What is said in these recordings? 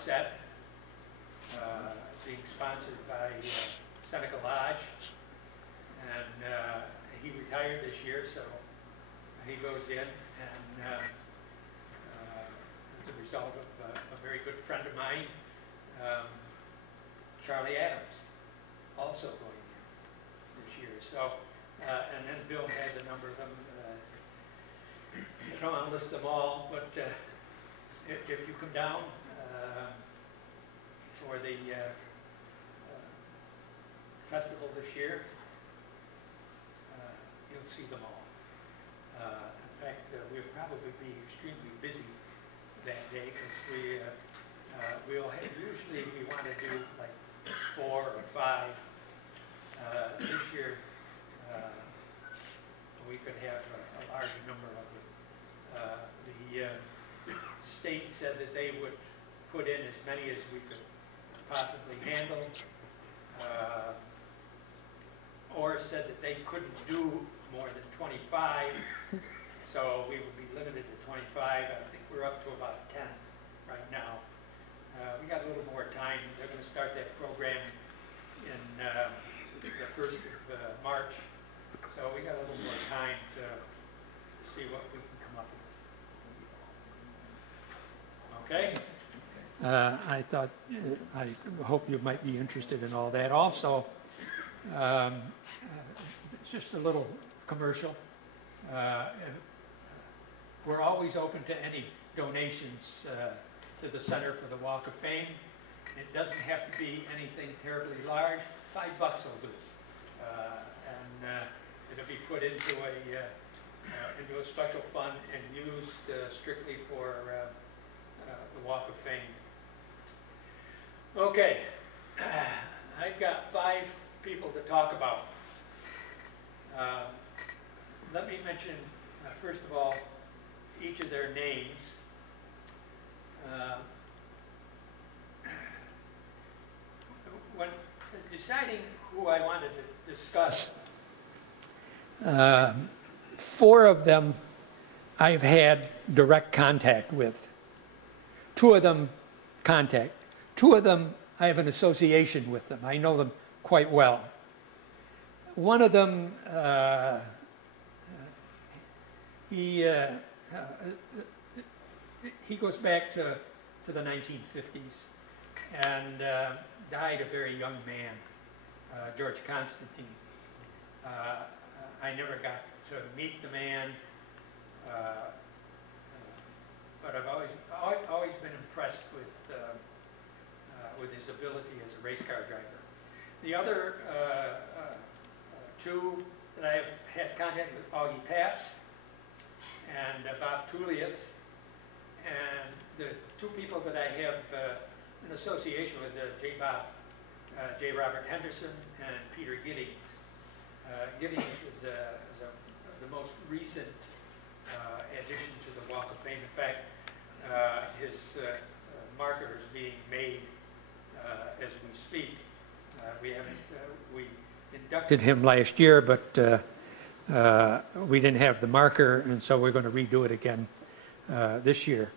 set, being sponsored by Seneca Lodge, and he retired this year, so he goes in, and as a result of a very good friend of mine, Charlie Adams, also going in this year. So, and then Bill has a number of them. I don't want to list them all, but if you come down for the festival this year, you'll see them all. In fact, we'll probably be extremely busy that day because usually we want to do like 4 or 5. This year we could have a large number of them. The state said that they would put in as many as we could possibly handle, or said that they couldn't do more than 25, so we would be limited to 25. I think we're up to about 10 right now. We got a little more time. They're going to start that program in the 1st of March, so we got a little more time to see what we can come up with. Okay? I hope you might be interested in all that. Also, it's just a little commercial. We're always open to any donations to the Center for the Walk of Fame. It doesn't have to be anything terribly large. $5 will do. And it'll be put into a special fund and used strictly for the Walk of Fame. Okay, I've got 5 people to talk about. Let me mention, first of all, each of their names. When deciding who I wanted to discuss, 4 of them I've had direct contact with. 2 of them contact. 2 of them I have an association with them. I know them quite well. One of them, he goes back to the 1950s and died a very young man, George Constantine. I never got to meet the man, but I've always been impressed with his ability as a race car driver. The other 2 that I have had contact with, Augie Pabst and Bob Tullius, and the 2 people that I have an association with, J. Robert Henderson and Peter Giddings. Giddings is the most recent addition to the Walk of Fame. In fact, his marker is being made as we speak. We inducted him last year, but we didn't have the marker, and so we're going to redo it again this year.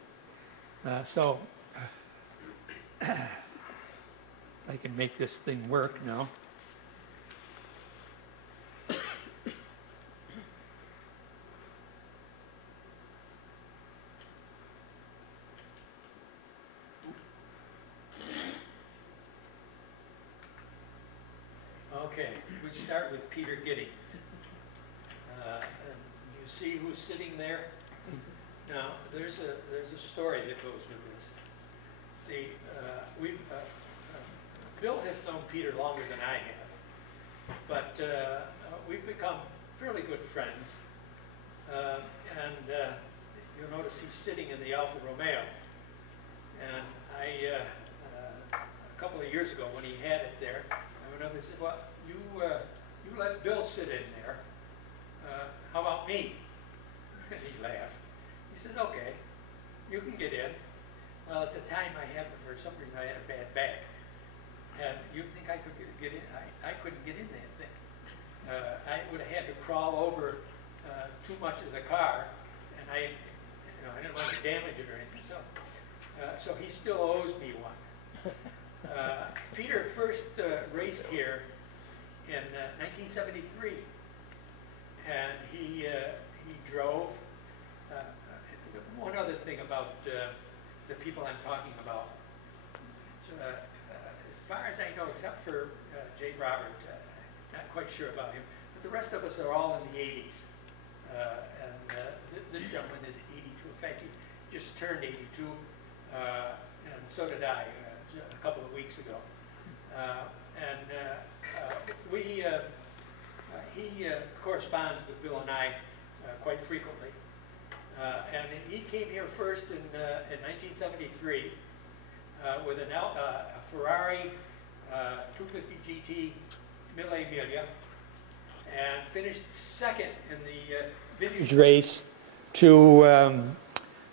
So I can make this thing work now. Okay, we start with Peter Giddings. You see who's sitting there? Now, there's a story that goes with this. See, Bill has known Peter longer than I have, but we've become fairly good friends. And you'll notice he's sitting in the Alfa Romeo. And a couple of years ago when he had it there, I went up and said, well, you let Bill sit in there. How about me? And he laughed. He said, okay, you can get in. Well, at the time for some reason I had a bad back. And you think I could get in? I couldn't get in that thing. I would have had to crawl over too much of the car, and I didn't want to damage it or anything. So So he still owes me one. Peter first raced here in 1973, and he drove. One other thing about the people I'm talking about, as far as I know, except for Jay Robert, not quite sure about him, but the rest of us are all in the 80s. This gentleman is 82. In fact, he just turned 82, and so did I a couple of weeks ago. He corresponds with Bill and I quite frequently. And he came here first in 1973 with a Ferrari 250 GT Mille Miglia, and finished second in the vintage race to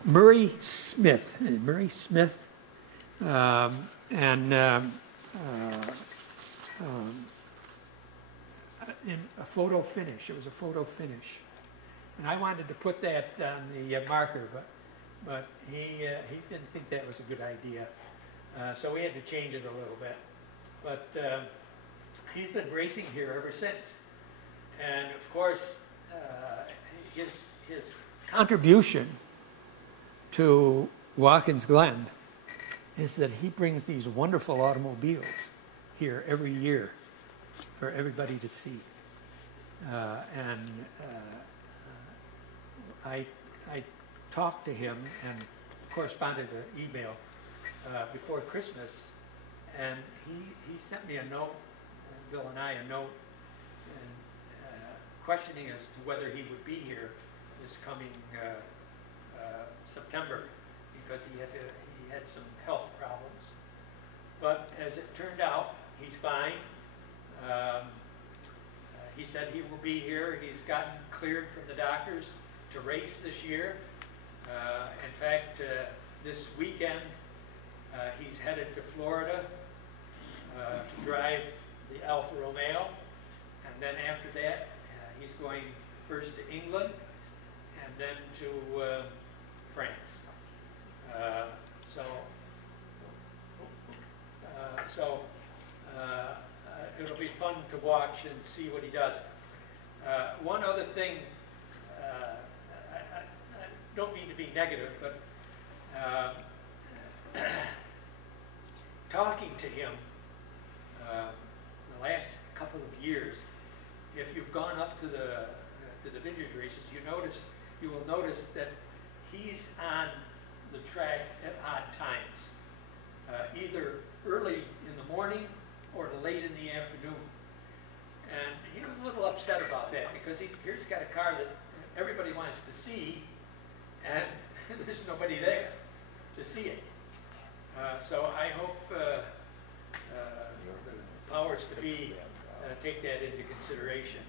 Murray Smith. In a photo finish. It was a photo finish. And I wanted to put that on the marker, but he didn't think that was a good idea. So we had to change it a little bit. But he's been racing here ever since. And of course, his contribution to Watkins Glen is that he brings these wonderful automobiles here every year for everybody to see. I talked to him and corresponded an email before Christmas, and he sent me a note, Bill and I a note, questioning as to whether he would be here this coming September, because he had some health problems. But as it turned out, he's fine. He said he will be here. He's gotten cleared from the doctors to race this year. In fact, this weekend, he's headed to Florida to drive the Alfa Romeo. And then after that, he's going first to England and then to France. It'll be fun to watch and see what he does. One other thing, I don't mean to be negative, but talking to him the last couple of years, if you've gone up to the vintage races, you will notice that he's on the track at odd times, either early in the morning or late in the afternoon. And he was a little upset about that, because here's got a car that everybody wants to see, and there's nobody there to see it. So I hope the powers to be take that into consideration.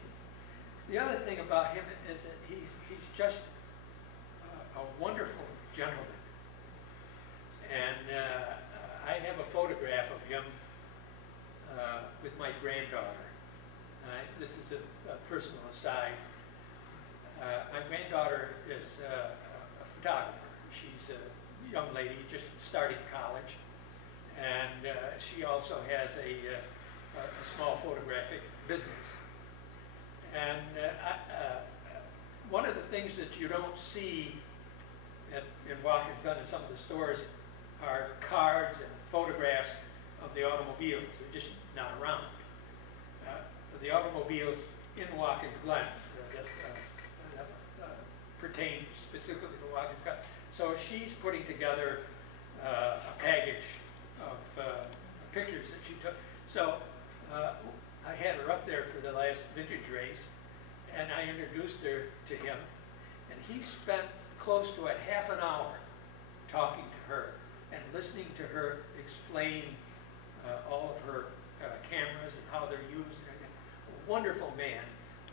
The other thing about him is that he's just a wonderful gentleman. And I have a photograph of him with my granddaughter. This is a personal aside. My granddaughter is a photographer. She's a young lady just starting college, and she also has a small photographic business. And one of the things that you don't see in Watkins Glen in some of the stores are cards and photographs of the automobiles. They're just not around. The automobiles in Watkins Glen that pertain specifically to Watkins Glen. So she's putting together a package of pictures that she took. So I had her up there for the last vintage race, and I introduced her to him, and he spent close to a half an hour talking to her and listening to her explain all of her cameras and how they're used. A wonderful man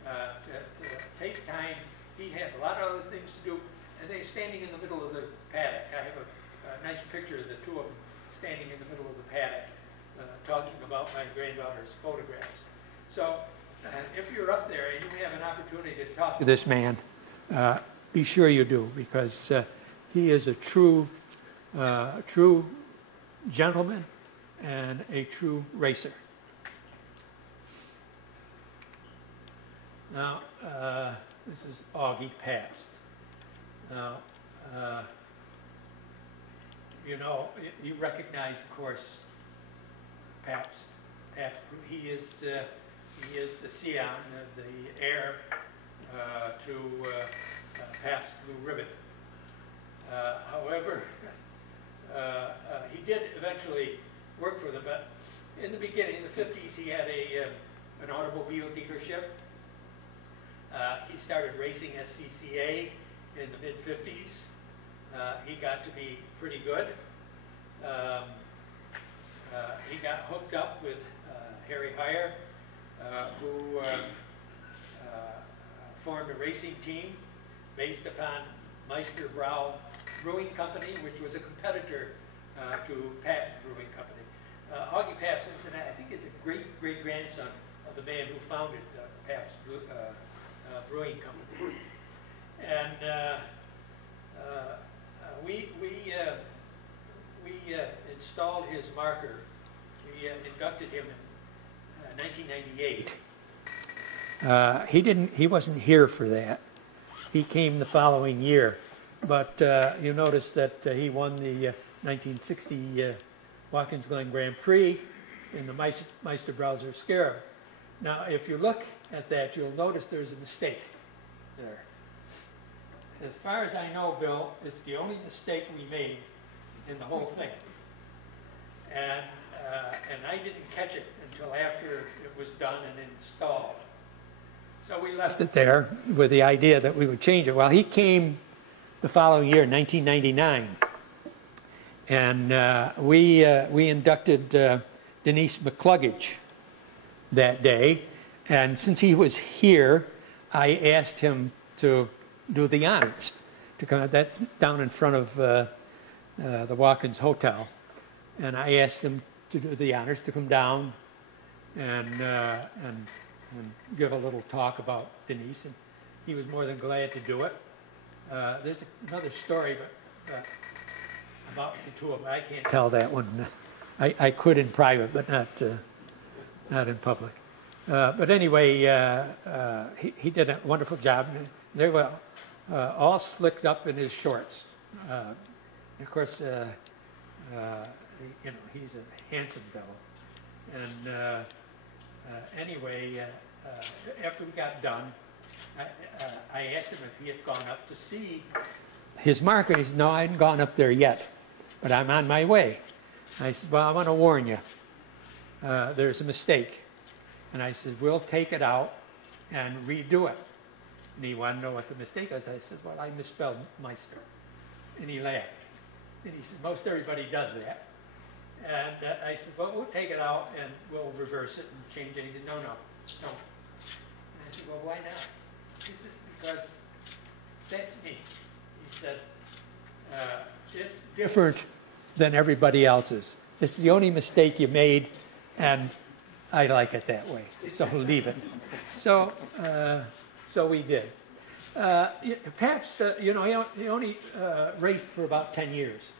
to take time. He had a lot of other things to do, and they're standing in the middle of the paddock. I have a nice picture of the two of them standing in the middle of the paddock talking about my granddaughter's photographs. So if you're up there and you have an opportunity to talk to this man, be sure you do, because he is a true a true gentleman and a true racer. Now, this is Augie Pabst. Now, you know, you recognize, of course, Pabst. He is the scion, the heir to Pabst Blue Ribbon. However, he did eventually work for them, but in the beginning, in the 50s, he had an automobile dealership. He started racing SCCA in the mid-50s. He got to be pretty good. He got hooked up with Harry Heyer, who formed a racing team based upon Meisterbrau Brewing Company, which was a competitor to Pabst Brewing Company. Augie Pabst, I think, is a great-grandson of the man who founded Pabst Brewing Company. And we installed his marker. We inducted him in 1998. He wasn't here for that. He came the following year. But you notice that he won the 1960 Watkins Glen Grand Prix in the Meisterbrau Scaptura. Now, if you look at that, you'll notice there's a mistake there. As far as I know, Bill, it's the only mistake we made in the whole thing. And I didn't catch it until after it was done and installed. So we left it there with the idea that we would change it. Well, he came the following year, 1999, and we inducted Denise McCluggage that day. And since he was here, I asked him to do the honors, to come. That's down in front of the Watkins Hotel, and I asked him to do the honors, to come down and give a little talk about Denise, and he was more than glad to do it. There's another story but about the two of them. I can't tell that one. I could in private, but not in public. But anyway, he did a wonderful job. They were all slicked up in his shorts. Of course, you know, he's a handsome fellow. And anyway, after we got done, I asked him if he had gone up to see his marker. He said, no, I hadn't gone up there yet, but I'm on my way. I said, well, I want to warn you. There's a mistake. And I said, we'll take it out and redo it. And he wanted to know what the mistake was. I said, well, I misspelled Meister. And he laughed. And he said, most everybody does that. And I said, well, we'll take it out and we'll reverse it and change it. He said, no, no, don't. And I said, well, why not? He says, because that's me. He said, it's different than everybody else's. It's the only mistake you made, and I like it that way, so leave it. So, so we did. Pabst, you know, he only raced for about 10 years.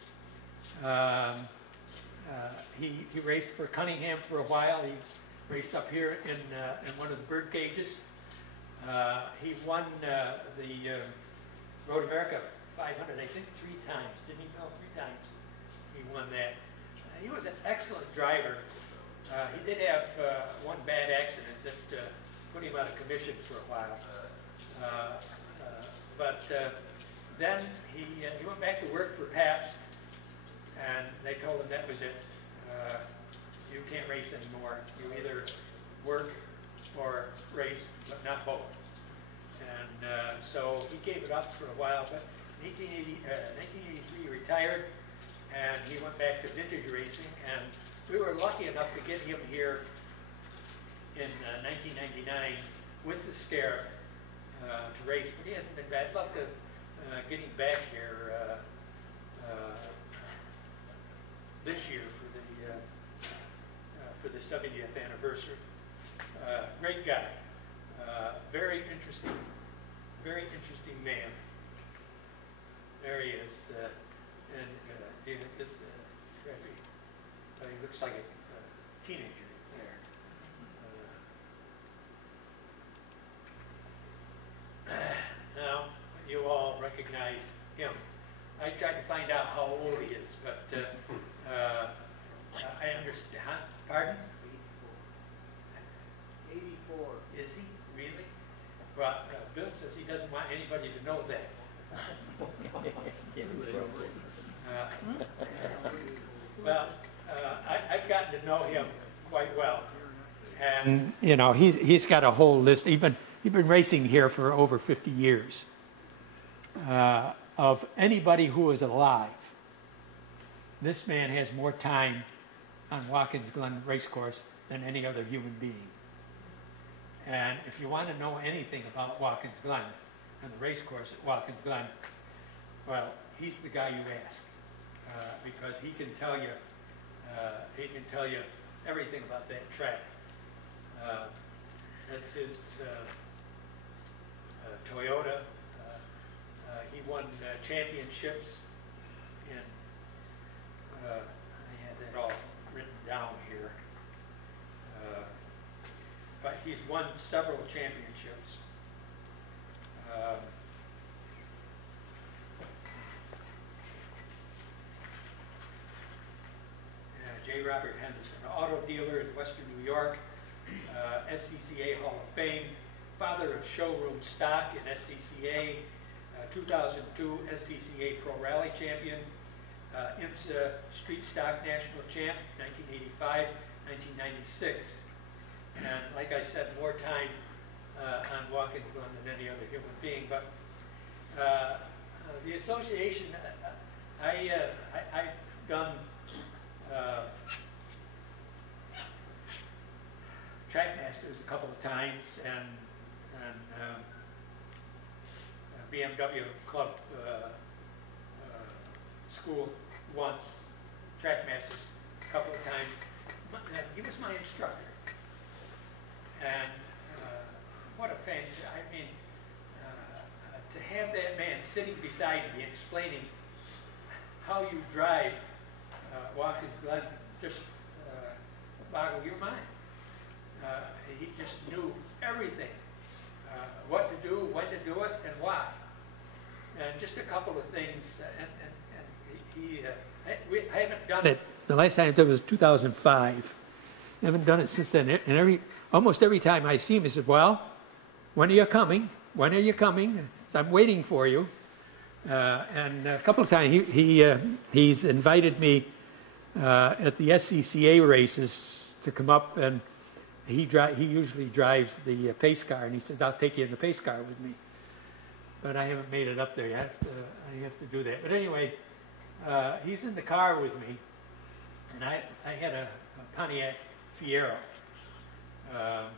He raced for Cunningham for a while. He raced up here in one of the bird cages. He won the Road America 500, I think, 3 times. Didn't he? No, 3 times he won that. He was an excellent driver. He did have one bad accident that put him out of commission for a while. But then he went back to work for Pabst, and they told him that was it. You can't race anymore. You either work or race, but not both. And so he gave it up for a while, but in 1983 he retired, and he went back to vintage racing, and we were lucky enough to get him here in 1999 with the Scare to race, but he hasn't been bad. I'd love to get him back here this year for the 70th anniversary. Great guy, very interesting man. There he is. And just he looks like a teenager there. Now, you all recognize him. I tried to find out how old he is, but I understand. Huh? Pardon? 84. Is he really? Well, Bill says he doesn't want anybody to know that. Well, I've gotten to know him quite well, and you know he's got a whole list. He's been racing here for over 50 years. Of anybody who is alive, this man has more time on Watkins Glen Racecourse than any other human being. And if you want to know anything about Watkins Glen and the racecourse at Watkins Glen, well, he's the guy you ask because he can tell you everything about that track. That's his Toyota. He won championships in, I had that all written down here, but he's won several championships. J. Robert Henderson, auto dealer in Western New York, SCCA Hall of Fame, father of showroom stock in SCCA, 2002 SCCA Pro Rally Champion, IMSA Street Stock National Champ, 1985, 1996. And like I said, more time on Watkins Glen than any other human being. But the association, I've done track masters a couple of times, and BMW Club school once, track masters a couple of times. He was my instructor, and what a fan! I mean, to have that man sitting beside me explaining how you drive Watkins Glen just boggled your mind. He just knew everything, what to do, when to do it, and why. And just a couple of things, I haven't done it. The last time I did it was 2005. I haven't done it since then. And almost every time I see him, he says, "Well, when are you coming? When are you coming? I'm waiting for you." And a couple of times he's invited me at the SCCA races to come up, and he usually drives the pace car, and he says, "I'll take you in the pace car with me." But I haven't made it up there yet. I have to do that. But anyway, he's in the car with me, and I had a Pontiac Fiero. Well,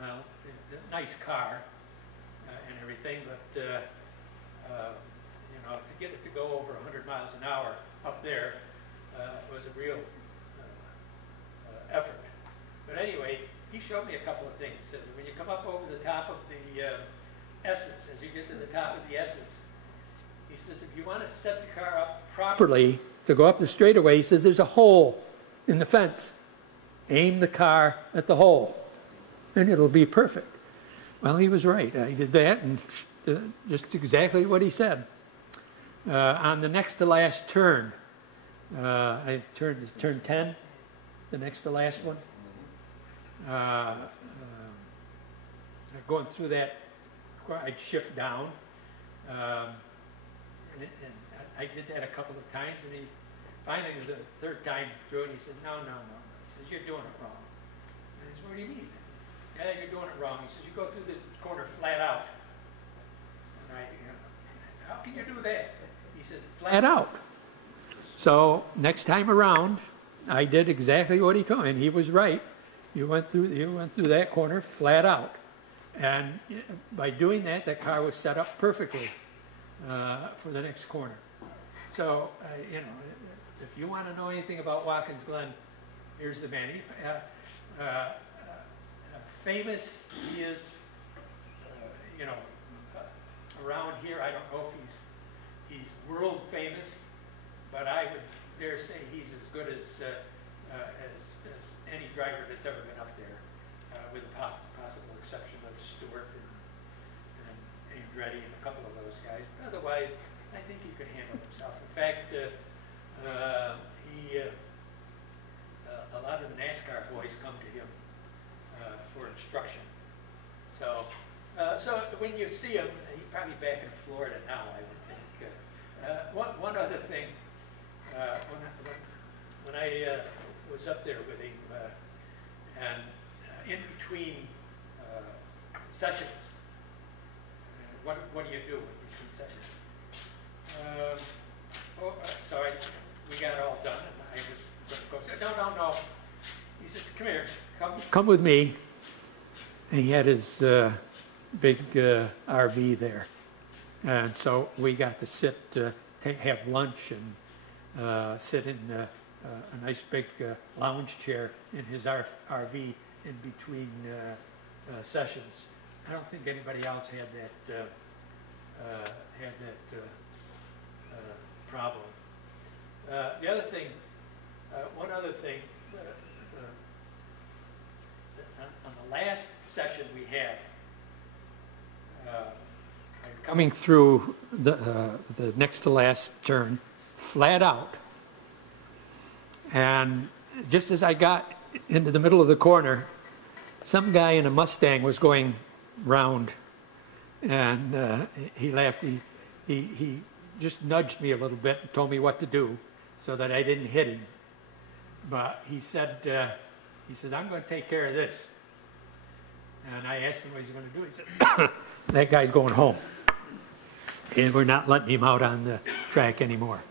a nice car and everything, but you know, to get it to go over 100 miles an hour up there was a real effort. But anyway, he showed me a couple of things. So when you come up over the top of the S's, as you get to the top of the S's, he says, if you want to set the car up properly to go up the straightaway, he says, there's a hole in the fence. Aim the car at the hole, and it'll be perfect. Well, he was right. I did that, and just exactly what he said. On the next to last turn, I turned turn 10, the next to last one. Going through that, I'd shift down, and I did that a couple of times, and he finally, the third time through, and he said, no. He says, you're doing it wrong. And I said, what do you mean? Yeah, you're doing it wrong. He says, you go through the corner flat out. And how can you do that? He says, flat out. So next time around, I did exactly what he told me, and he was right. You went through that corner flat out. And by doing that, that car was set up perfectly for the next corner. So, you know, if you want to know anything about Watkins Glen, here's the man. Famous he is, you know, around here. I don't know if he's world famous, but I would dare say he's as good as any driver that's ever been up there, with the possible exception of Stewart and Andretti and a couple of those guys. But otherwise, I think he could handle himself. In fact, a lot of the NASCAR boys come to him for instruction. So when you see him, he's probably back in Florida now, I would think. One other thing, when I was up there with him, and in between sessions, what do you do in between sessions? Sorry, we got it all done, and I was going to go, no. He said, come here, come with me. And he had his big RV there. And so we got to sit, have lunch and sit in a nice big lounge chair in his RV in between sessions. I don't think anybody else had that problem. The other thing, one other thing, on the last session we had, coming through the next to last turn, flat out, and just as I got into the middle of the corner, some guy in a Mustang was going round, and he laughed. He just nudged me a little bit and told me what to do so that I didn't hit him. But he said, I'm going to take care of this. And I asked him what he's going to do. He said, that guy's going home. And we're not letting him out on the track anymore.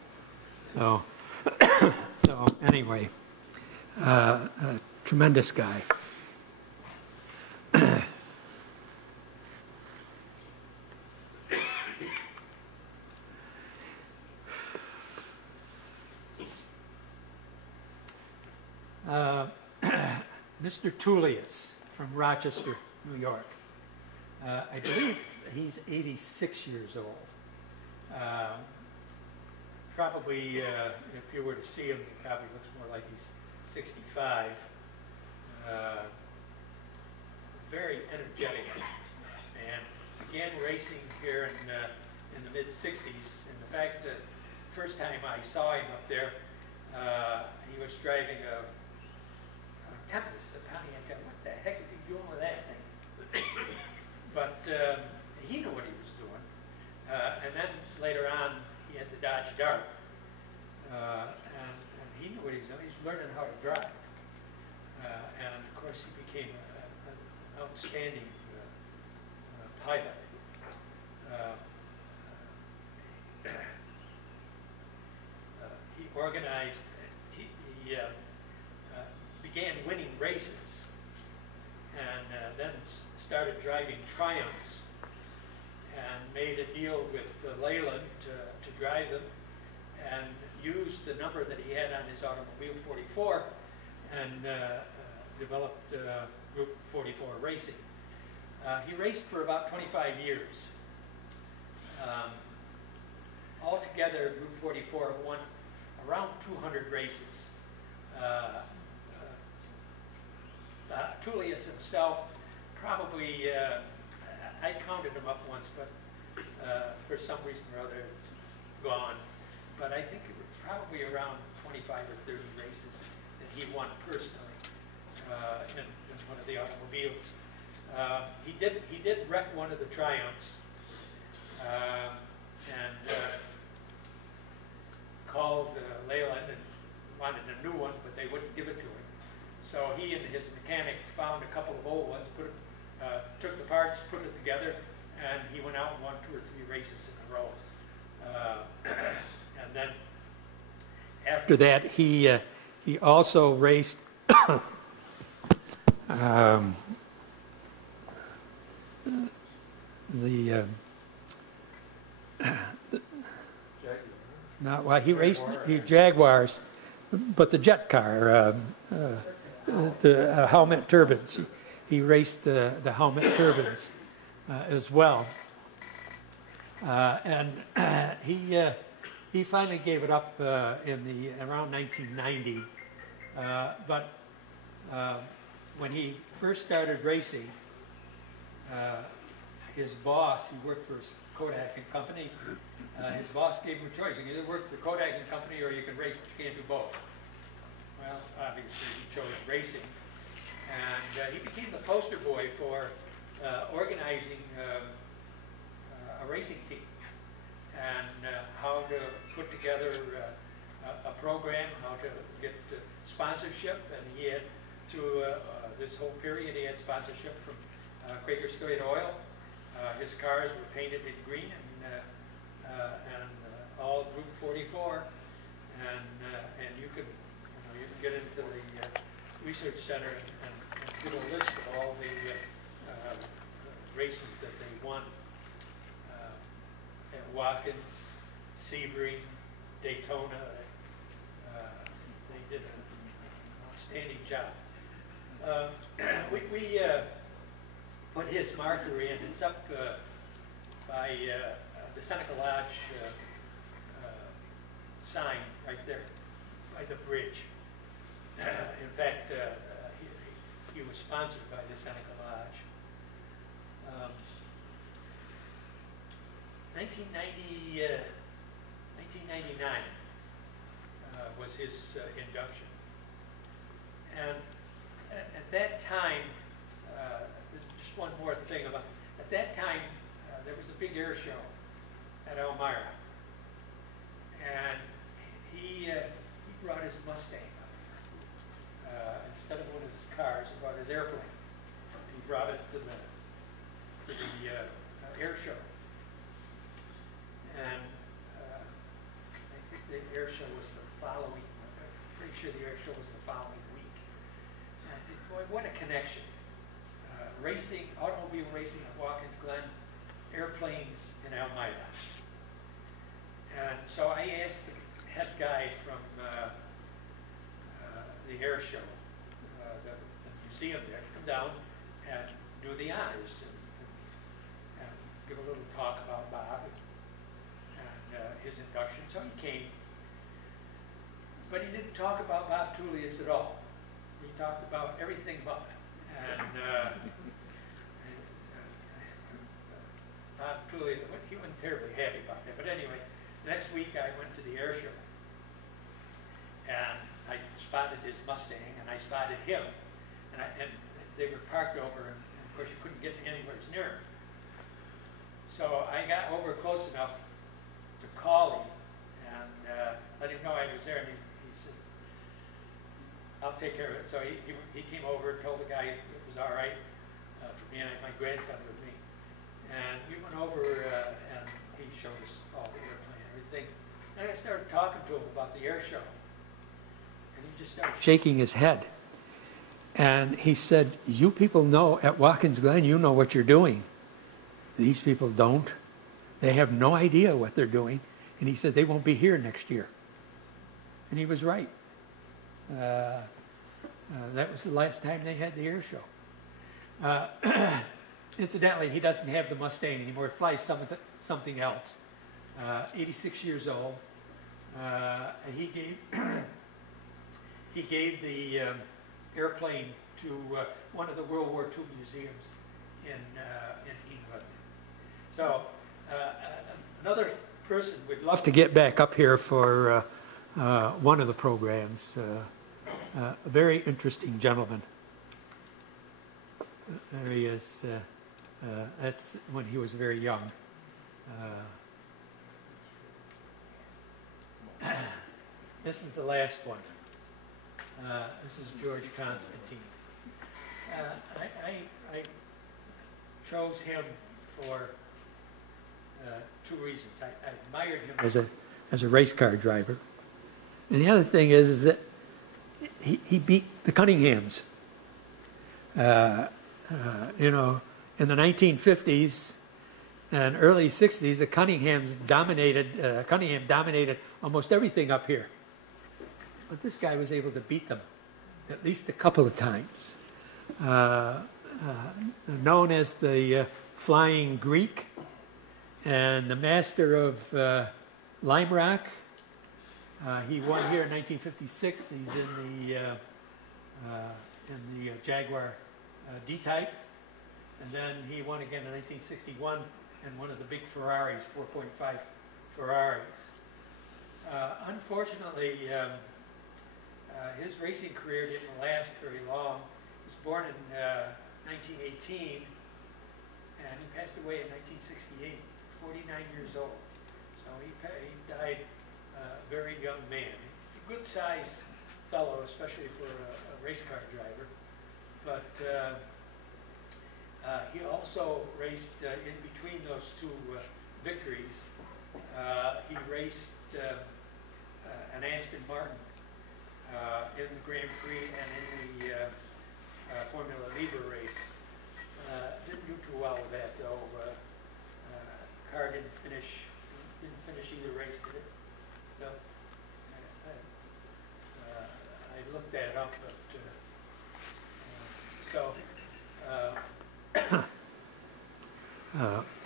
So, anyway, a tremendous guy. Mr. Tullius from Rochester, New York. I believe he's 86 years old. Probably, if you were to see him, he probably looks more like he's 65. Very energetic, and began racing here in the mid-60s. And the fact that first time I saw him up there, he was driving a Tempest, a Pontiac. What the heck is he doing with that thing? But he knew what he was doing. And then later on, he had the Dodge Dart. And he knew what he was doing. He was learning how to drive. And of course, he became an outstanding pilot. He organized, he began winning races, and then started driving Triumphs, and made a deal with Leyland to drive them, and used the number that he had on his automobile, 44, and developed Group 44 racing. He raced for about 25 years. Altogether, Group 44 won around 200 races. Tullius himself, probably, I counted him up once, but for some reason or other it's gone. But I think it was probably around 25 or 30 races that he won personally in one of the automobiles. He did wreck one of the Triumphs and called Leyland and wanted a new one, but they wouldn't give it to him. So he and his mechanics found a couple of old ones, took the parts, put it together, and he went out and won 2 or 3 races in a row. And then after that, he also raced he raced the Jaguars, but the jet car, the Howmet turbines. He raced the Howmet turbines as well. And he He finally gave it up around 1990, but when he first started racing, his boss, he worked for Kodak and Company, his boss gave him a choice. You can either work for Kodak and Company or you can race, but you can't do both. Well, obviously he chose racing, and he became the poster boy for organizing a racing team and how to put together a program, how to get sponsorship, and he had, through this whole period, he had sponsorship from Quaker State Oil. His cars were painted in green and all Group 44, and you can get into the research center and get a list of all the races that they won at Watkins, Sebring, Daytona. They did an outstanding job. We put his marker in. It's up by the Seneca Lodge sign right there, by the bridge. In fact, he was sponsored by the Seneca Lodge. 1999 was his induction. And at that time, just one more thing about, at that time, there was a big air show at Elmira. And he brought his Mustang up here. Instead of one of his cars, he brought his airplane. He brought it to the air show. And I think the air show was the following, I'm pretty sure the air show was the following week. And I think, boy, what a connection. Racing, automobile racing at Watkins Glen, airplanes in Elmira. And so I asked the head guy from the air show, the museum there, to come down and do the honors and give a little talk about Bob and his induction. So he came, but he didn't talk about Bob Tullius at all. He talked about everything but. And Bob Tullius, he wasn't terribly happy about that. But anyway, next week I went to the air show, and I spotted his Mustang, and I spotted him, and they were parked over, and of course you couldn't get anywhere near him. So I got over close enough to call him and let him know I was there, and he says, "I'll take care of it." So he came over, told the guy it was all right for me, and my grandson with me, and we went over and he showed us all the airplane and everything. And I started talking to him about the air show, and he just started shaking his head. And he said, "You people know at Watkins Glen, you know what you're doing. These people don't. They have no idea what they're doing." And he said, "They won't be here next year." And he was right. That was the last time they had the air show. Incidentally, he doesn't have the Mustang anymore. It flies something else. 86 years old. He gave the airplane to one of the World War II museums in England. So another person we'd love to get back up here for one of the programs. A very interesting gentleman. There he is. That's when he was very young. This is the last one. This is George Constantine. I chose him for two reasons. I admired him as a race car driver, and the other thing is that he beat the Cunninghams. You know, in the 1950s and early 60s, the Cunningham dominated almost everything up here. But this guy was able to beat them at least a couple of times. Known as the Flying Greek and the master of Lime Rock. He won here in 1956. He's in the Jaguar D-Type. And then he won again in 1961 in one of the big Ferraris, 4.5 Ferraris. Unfortunately, his racing career didn't last very long. He was born in 1918, and he passed away in 1968, 49 years old. So he died a very young man. A good-sized fellow, especially for a race car driver. But he also raced in between those two victories. He raced an Aston Martin in the Grand Prix and in the Formula Libre race. Didn't do too well with that though. Car didn't finish either race, did it? No. I looked that up, but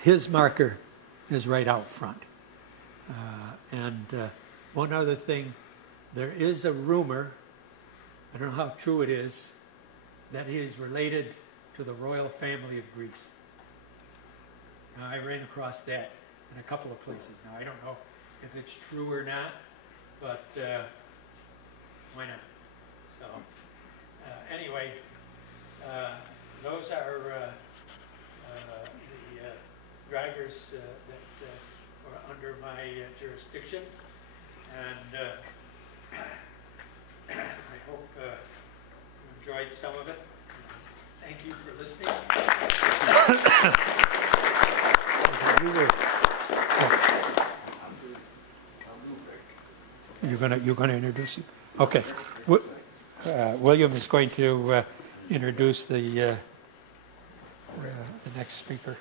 his marker is right out front. And one other thing, there is a rumor, I don't know how true it is, that he is related to the royal family of Greece. Now, I ran across that in a couple of places. Now, I don't know if it's true or not, but why not? So, anyway, those are the drivers that are under my jurisdiction, and I hope you enjoyed some of it. Thank you for listening. You're gonna introduce you? Okay. William is going to introduce the next speaker.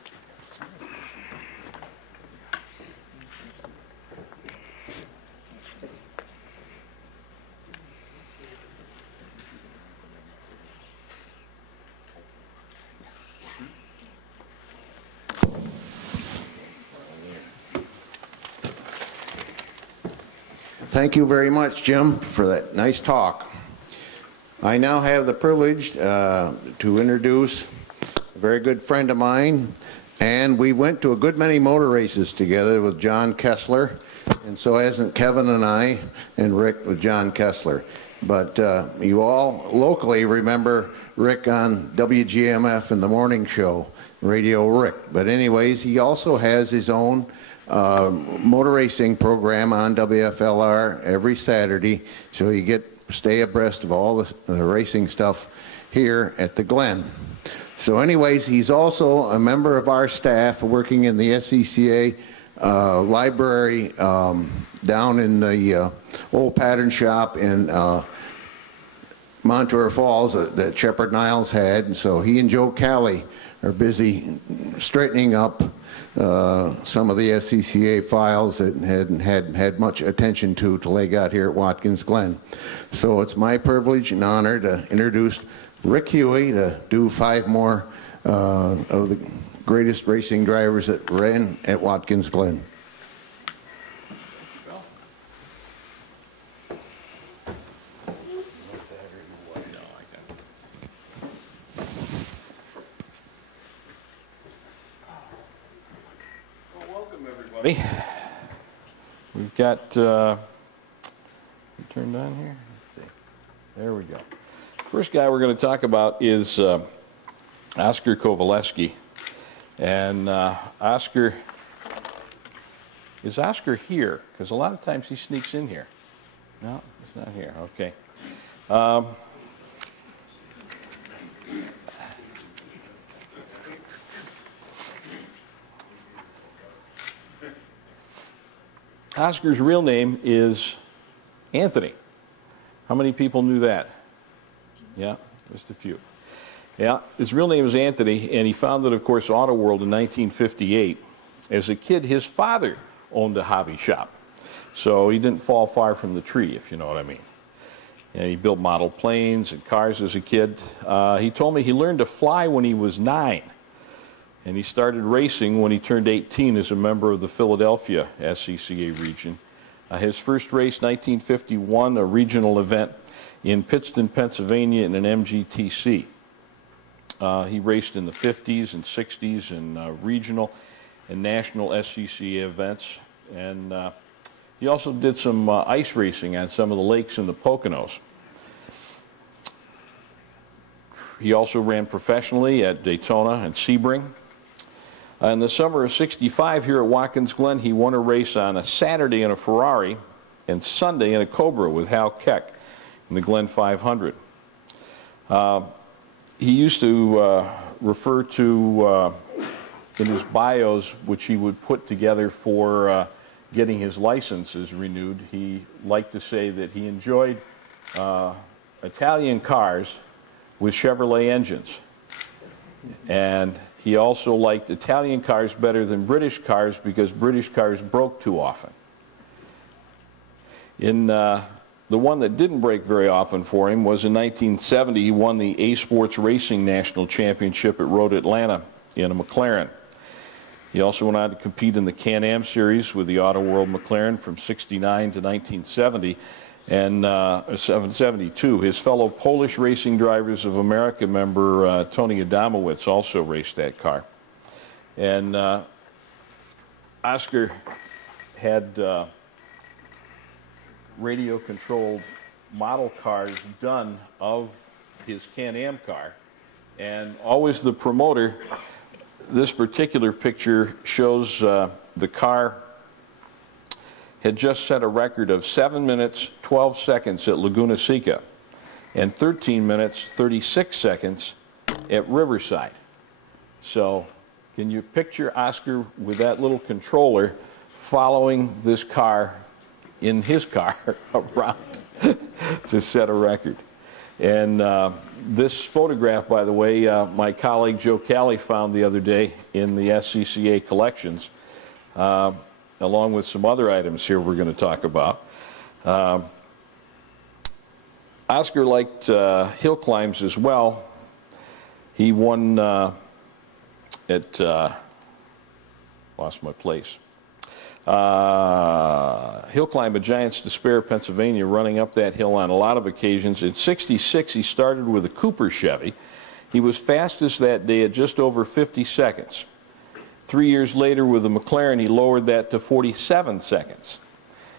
Thank you very much, Jim, for that nice talk. I now have the privilege to introduce a very good friend of mine, and we went to a good many motor races together with John Kessler, and so hasn't Kevin and I and Rick with John Kessler. But you all locally remember Rick on WGMF in the morning show, Radio Rick. But anyways, he also has his own motor racing program on WFLR every Saturday, so you stay abreast of all the racing stuff here at the Glen. So anyways, he's also a member of our staff working in the SCCA library down in the old pattern shop in Montour Falls that Shepard Niles had, and so he and Joe Calley are busy straightening up some of the SCCA files that hadn't had much attention to till they got here at Watkins Glen. So it's my privilege and honor to introduce Rick Hughey to do 5 more of the greatest racing drivers that ran at Watkins Glen. We've got, turned on here? Let's see. There we go. First guy we're going to talk about is Oscar Kowalewski. And Oscar, is Oscar here? Because a lot of times he sneaks in here. No, he's not here. Okay. Oscar's real name is Anthony. How many people knew that? Yeah, just a few. Yeah, his real name is Anthony, and he founded, of course, Auto World in 1958. As a kid, his father owned a hobby shop, so he didn't fall far from the tree, if you know what I mean. And he built model planes and cars as a kid. He told me he learned to fly when he was 9. And he started racing when he turned 18 as a member of the Philadelphia SCCA region. His first race, 1951, a regional event in Pittston, Pennsylvania in an MGTC. He raced in the 50s and 60s in regional and national SCCA events. And he also did some ice racing on some of the lakes in the Poconos. He also ran professionally at Daytona and Sebring. In the summer of '65 here at Watkins Glen, he won a race on a Saturday in a Ferrari and Sunday in a Cobra with Hal Keck in the Glen 500. He used to refer to, in his bios, which he would put together for getting his licenses renewed, he liked to say that he enjoyed Italian cars with Chevrolet engines. And he also liked Italian cars better than British cars because British cars broke too often. In the one that didn't break very often for him was in 1970, he won the A Sports Racing National Championship at Road Atlanta in a McLaren. He also went on to compete in the Can-Am Series with the Auto World McLaren from '69 to 1970 and 772. His fellow Polish Racing Drivers of America member Tony Adamowicz also raced that car. And Oscar had radio-controlled model cars done of his Can-Am car, and always the promoter. This particular picture shows the car had just set a record of 7 minutes, 12 seconds at Laguna Seca and 13 minutes, 36 seconds at Riverside. So can you picture Oscar with that little controller following this car in his car around to set a record? And this photograph, by the way, my colleague Joe Calley found the other day in the SCCA collections, along with some other items here we're going to talk about. Oscar liked hill climbs as well. He won at, lost my place, hill climb at Giants Despair, Pennsylvania, running up that hill on a lot of occasions. In '66, he started with a Cooper Chevy. He was fastest that day at just over 50 seconds. 3 years later, with the McLaren, he lowered that to 47 seconds.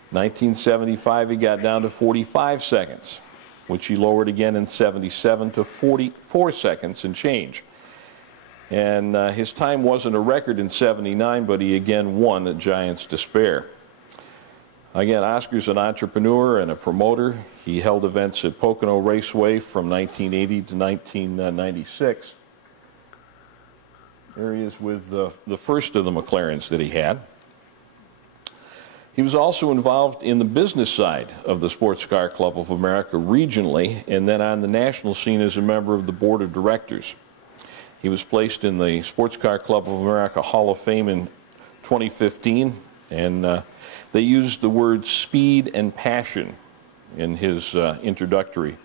1975, he got down to 45 seconds, which he lowered again in '77 to 44 seconds and change. And his time wasn't a record in '79, but he again won at Giants Despair. Again, Oscar's an entrepreneur and a promoter. He held events at Pocono Raceway from 1980 to 1996. There he is with the first of the McLarens that he had. He was also involved in the business side of the Sports Car Club of America regionally, and then on the national scene as a member of the board of directors. He was placed in the Sports Car Club of America Hall of Fame in 2015, and they used the words speed and passion in his introductory.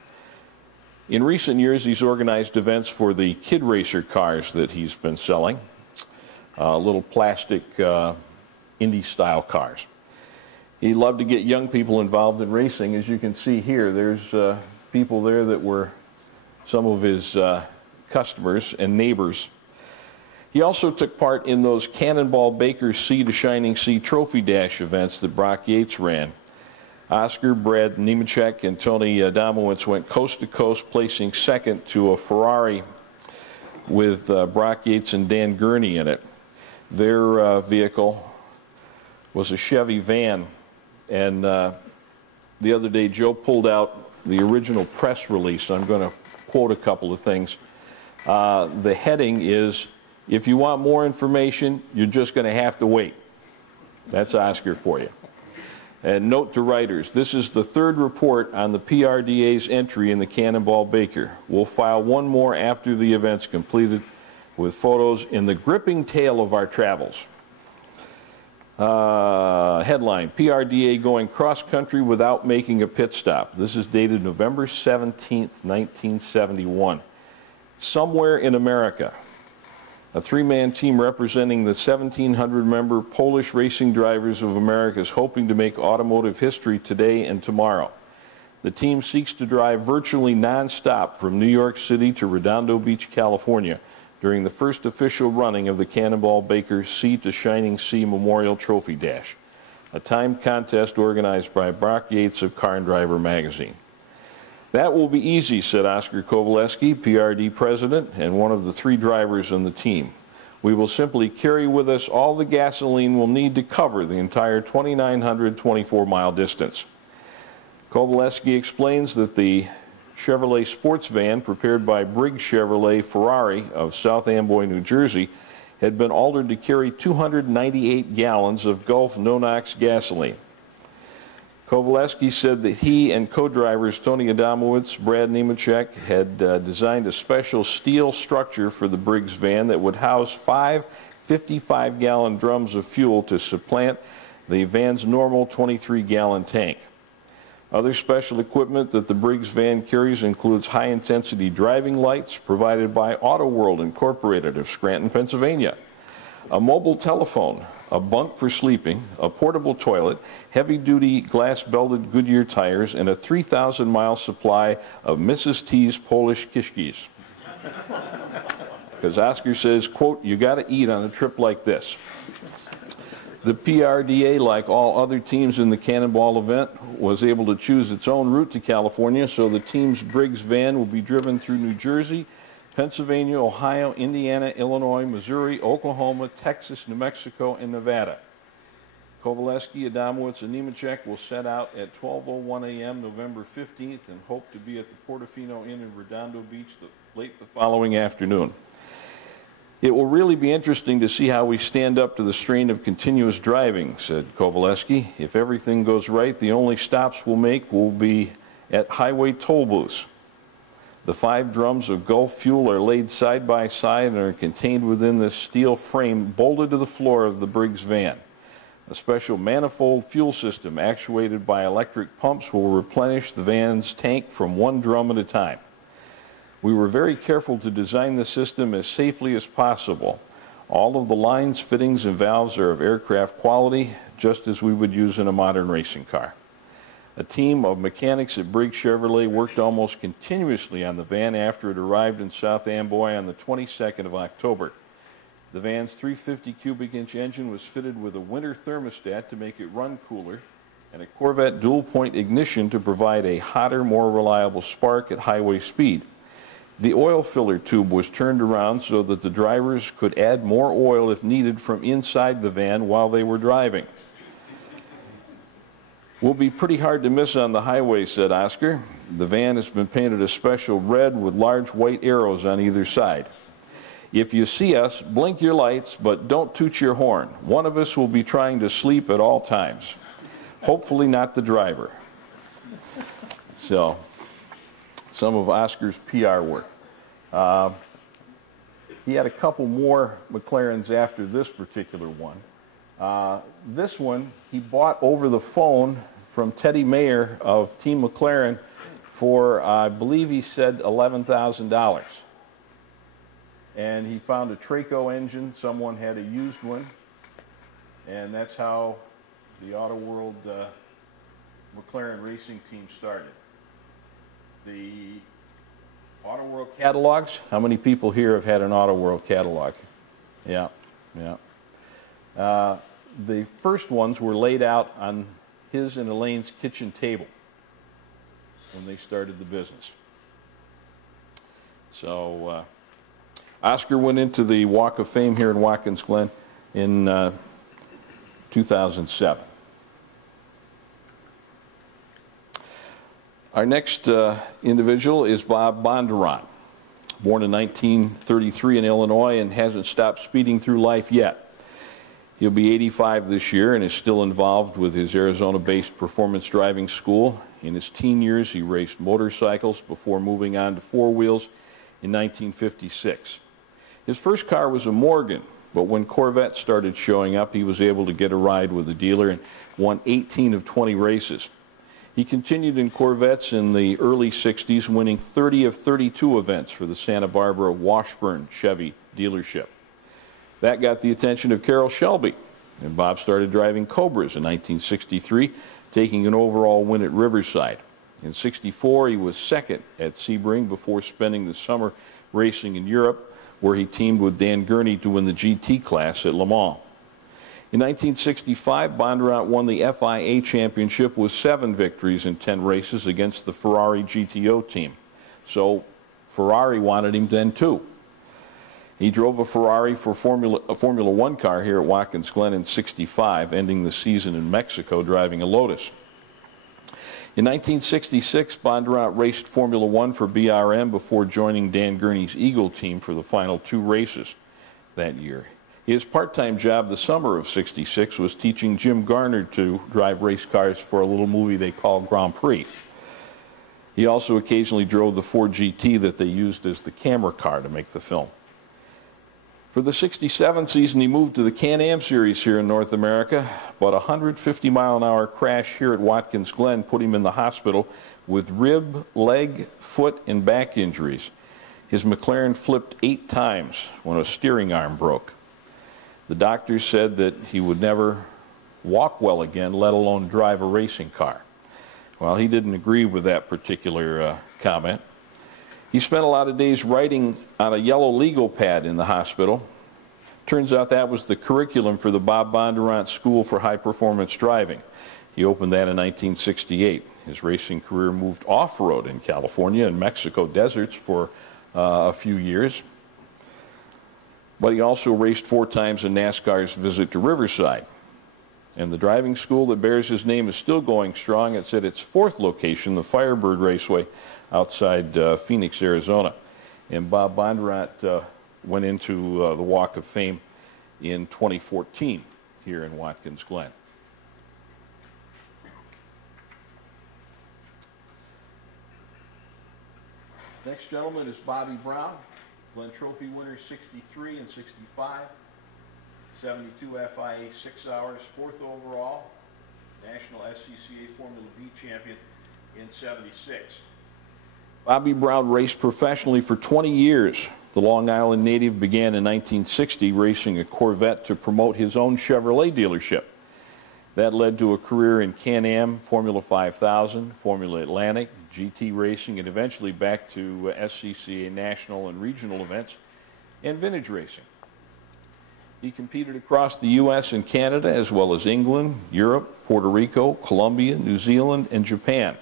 In recent years, he's organized events for the kid racer cars that he's been selling, little plastic Indy-style cars. He loved to get young people involved in racing. As you can see here, there's people there that were some of his customers and neighbors. He also took part in those Cannonball Baker's Sea to Shining Sea Trophy Dash events that Brock Yates ran. Oscar, Brad Nemechek, and Tony Adamowicz went coast to coast, placing second to a Ferrari with Brock Yates and Dan Gurney in it. Their vehicle was a Chevy van, and the other day Joe pulled out the original press release. I'm going to quote a couple of things. The heading is, "If you want more information, you're just going to have to wait." That's Oscar for you. And note to writers, this is the third report on the PRDA's entry in the Cannonball Baker. We'll file one more after the event's completed with photos in the gripping tale of our travels. Headline, PRDA going cross-country without making a pit stop. This is dated November 17th, 1971. Somewhere in America, a three-man team representing the 1,700-member Polish Racing Drivers of America is hoping to make automotive history today and tomorrow. The team seeks to drive virtually non-stop from New York City to Redondo Beach, California, during the first official running of the Cannonball Baker Sea to Shining Sea Memorial Trophy Dash, a timed contest organized by Brock Yates of Car and Driver magazine. That will be easy, said Oscar Kowalewski, PRD president and one of the three drivers on the team. We will simply carry with us all the gasoline we'll need to cover the entire 2,924-mile distance. Kowalewski explains that the Chevrolet sports van prepared by Briggs Chevrolet Ferrari of South Amboy, New Jersey, had been altered to carry 298 gallons of Gulf no-NOx gasoline. Kowalewski said that he and co-drivers Tony Adamowicz, Brad Nemechek had designed a special steel structure for the Briggs van that would house 5 55-gallon drums of fuel to supplant the van's normal 23-gallon tank. Other special equipment that the Briggs van carries includes high-intensity driving lights provided by Auto World Incorporated of Scranton, Pennsylvania, a mobile telephone, a bunk for sleeping, a portable toilet, heavy-duty glass-belted Goodyear tires, and a 3,000-mile supply of Mrs. T's Polish kishkis. Because Oscar says, quote, "You got to eat on a trip like this." The PRDA, like all other teams in the Cannonball event, was able to choose its own route to California, so the team's Briggs van will be driven through New Jersey, Pennsylvania, Ohio, Indiana, Illinois, Missouri, Oklahoma, Texas, New Mexico, and Nevada. Kowalewski, Adamowicz, and Nemechek will set out at 12:01 a.m. November 15th and hope to be at the Portofino Inn in Redondo Beach late the following afternoon. It will really be interesting to see how we stand up to the strain of continuous driving, said Kowalewski. If everything goes right, the only stops we'll make will be at highway toll booths. The 5 drums of Gulf fuel are laid side by side and are contained within this steel frame bolted to the floor of the Briggs van. A special manifold fuel system actuated by electric pumps will replenish the van's tank from 1 drum at a time. We were very careful to design the system as safely as possible. All of the lines, fittings, and valves are of aircraft quality, just as we would use in a modern racing car. A team of mechanics at Briggs Chevrolet worked almost continuously on the van after it arrived in South Amboy on the 22nd of October. The van's 350 cubic inch engine was fitted with a winter thermostat to make it run cooler and a Corvette dual point ignition to provide a hotter, more reliable spark at highway speed. The oil filler tube was turned around so that the drivers could add more oil if needed from inside the van while they were driving. Will be pretty hard to miss on the highway, said Oscar. The van has been painted a special red with large white arrows on either side. If you see us, blink your lights, but don't toot your horn. One of us will be trying to sleep at all times. Hopefully not the driver. So, some of Oscar's PR work. He had a couple more McLarens after this particular one. This one he bought over the phone from Teddy Mayer of Team McLaren for, I believe he said, $11,000. And he found a Traco engine. Someone had a used one. And that's how the Auto World McLaren racing team started. The Auto World catalogs, how many people here have had an Auto World catalog? Yeah, yeah. The first ones were laid out on his and Elaine's kitchen table when they started the business. So Oscar went into the Walk of Fame here in Watkins Glen in 2007. Our next individual is Bob Bondurant, born in 1933 in Illinois and hasn't stopped speeding through life yet. He'll be 85 this year and is still involved with his Arizona-based performance driving school. In his teen years, he raced motorcycles before moving on to 4-wheels in 1956. His first car was a Morgan, but when Corvette started showing up, he was able to get a ride with a dealer and won 18 of 20 races. He continued in Corvettes in the early 60s, winning 30 of 32 events for the Santa Barbara Washburn Chevy dealership. That got the attention of Carroll Shelby, and Bob started driving Cobras in 1963, taking an overall win at Riverside. In '64, he was second at Sebring before spending the summer racing in Europe, where he teamed with Dan Gurney to win the GT class at Le Mans. In 1965, Bondurant won the FIA championship with 7 victories in 10 races against the Ferrari GTO team. So Ferrari wanted him then too. He drove a Ferrari for a Formula One car here at Watkins Glen in '65, ending the season in Mexico driving a Lotus. In 1966, Bondurant raced Formula One for BRM before joining Dan Gurney's Eagle team for the final 2 races that year. His part-time job the summer of '66 was teaching Jim Garner to drive race cars for a little movie they called Grand Prix. He also occasionally drove the Ford GT that they used as the camera car to make the film. For the '67 season, he moved to the Can-Am Series here in North America, but a 150-mile-an-hour crash here at Watkins Glen put him in the hospital with rib, leg, foot, and back injuries. His McLaren flipped 8 times when a steering arm broke. The doctors said that he would never walk well again, let alone drive a racing car. Well, he didn't agree with that particular comment. He spent a lot of days writing on a yellow legal pad in the hospital. Turns out that was the curriculum for the Bob Bondurant School for High Performance Driving. He opened that in 1968. His racing career moved off-road in California and Mexico deserts for a few years. But he also raced 4 times in NASCAR's visit to Riverside. And the driving school that bears his name is still going strong. It's at its 4th location, the Firebird Raceway, outside Phoenix, Arizona. And Bob Bondurant went into the Walk of Fame in 2014 here in Watkins Glen. Next gentleman is Bobby Brown, Glen Trophy winner '63 and '65, 72 FIA 6 hours, 4th overall, National SCCA Formula V champion in '76. Bobby Brown raced professionally for 20 years. The Long Island native began in 1960 racing a Corvette to promote his own Chevrolet dealership. That led to a career in Can-Am, Formula 5000, Formula Atlantic, GT racing, and eventually back to SCCA national and regional events and vintage racing. He competed across the U.S. and Canada, as well as England, Europe, Puerto Rico, Colombia, New Zealand, and Japan.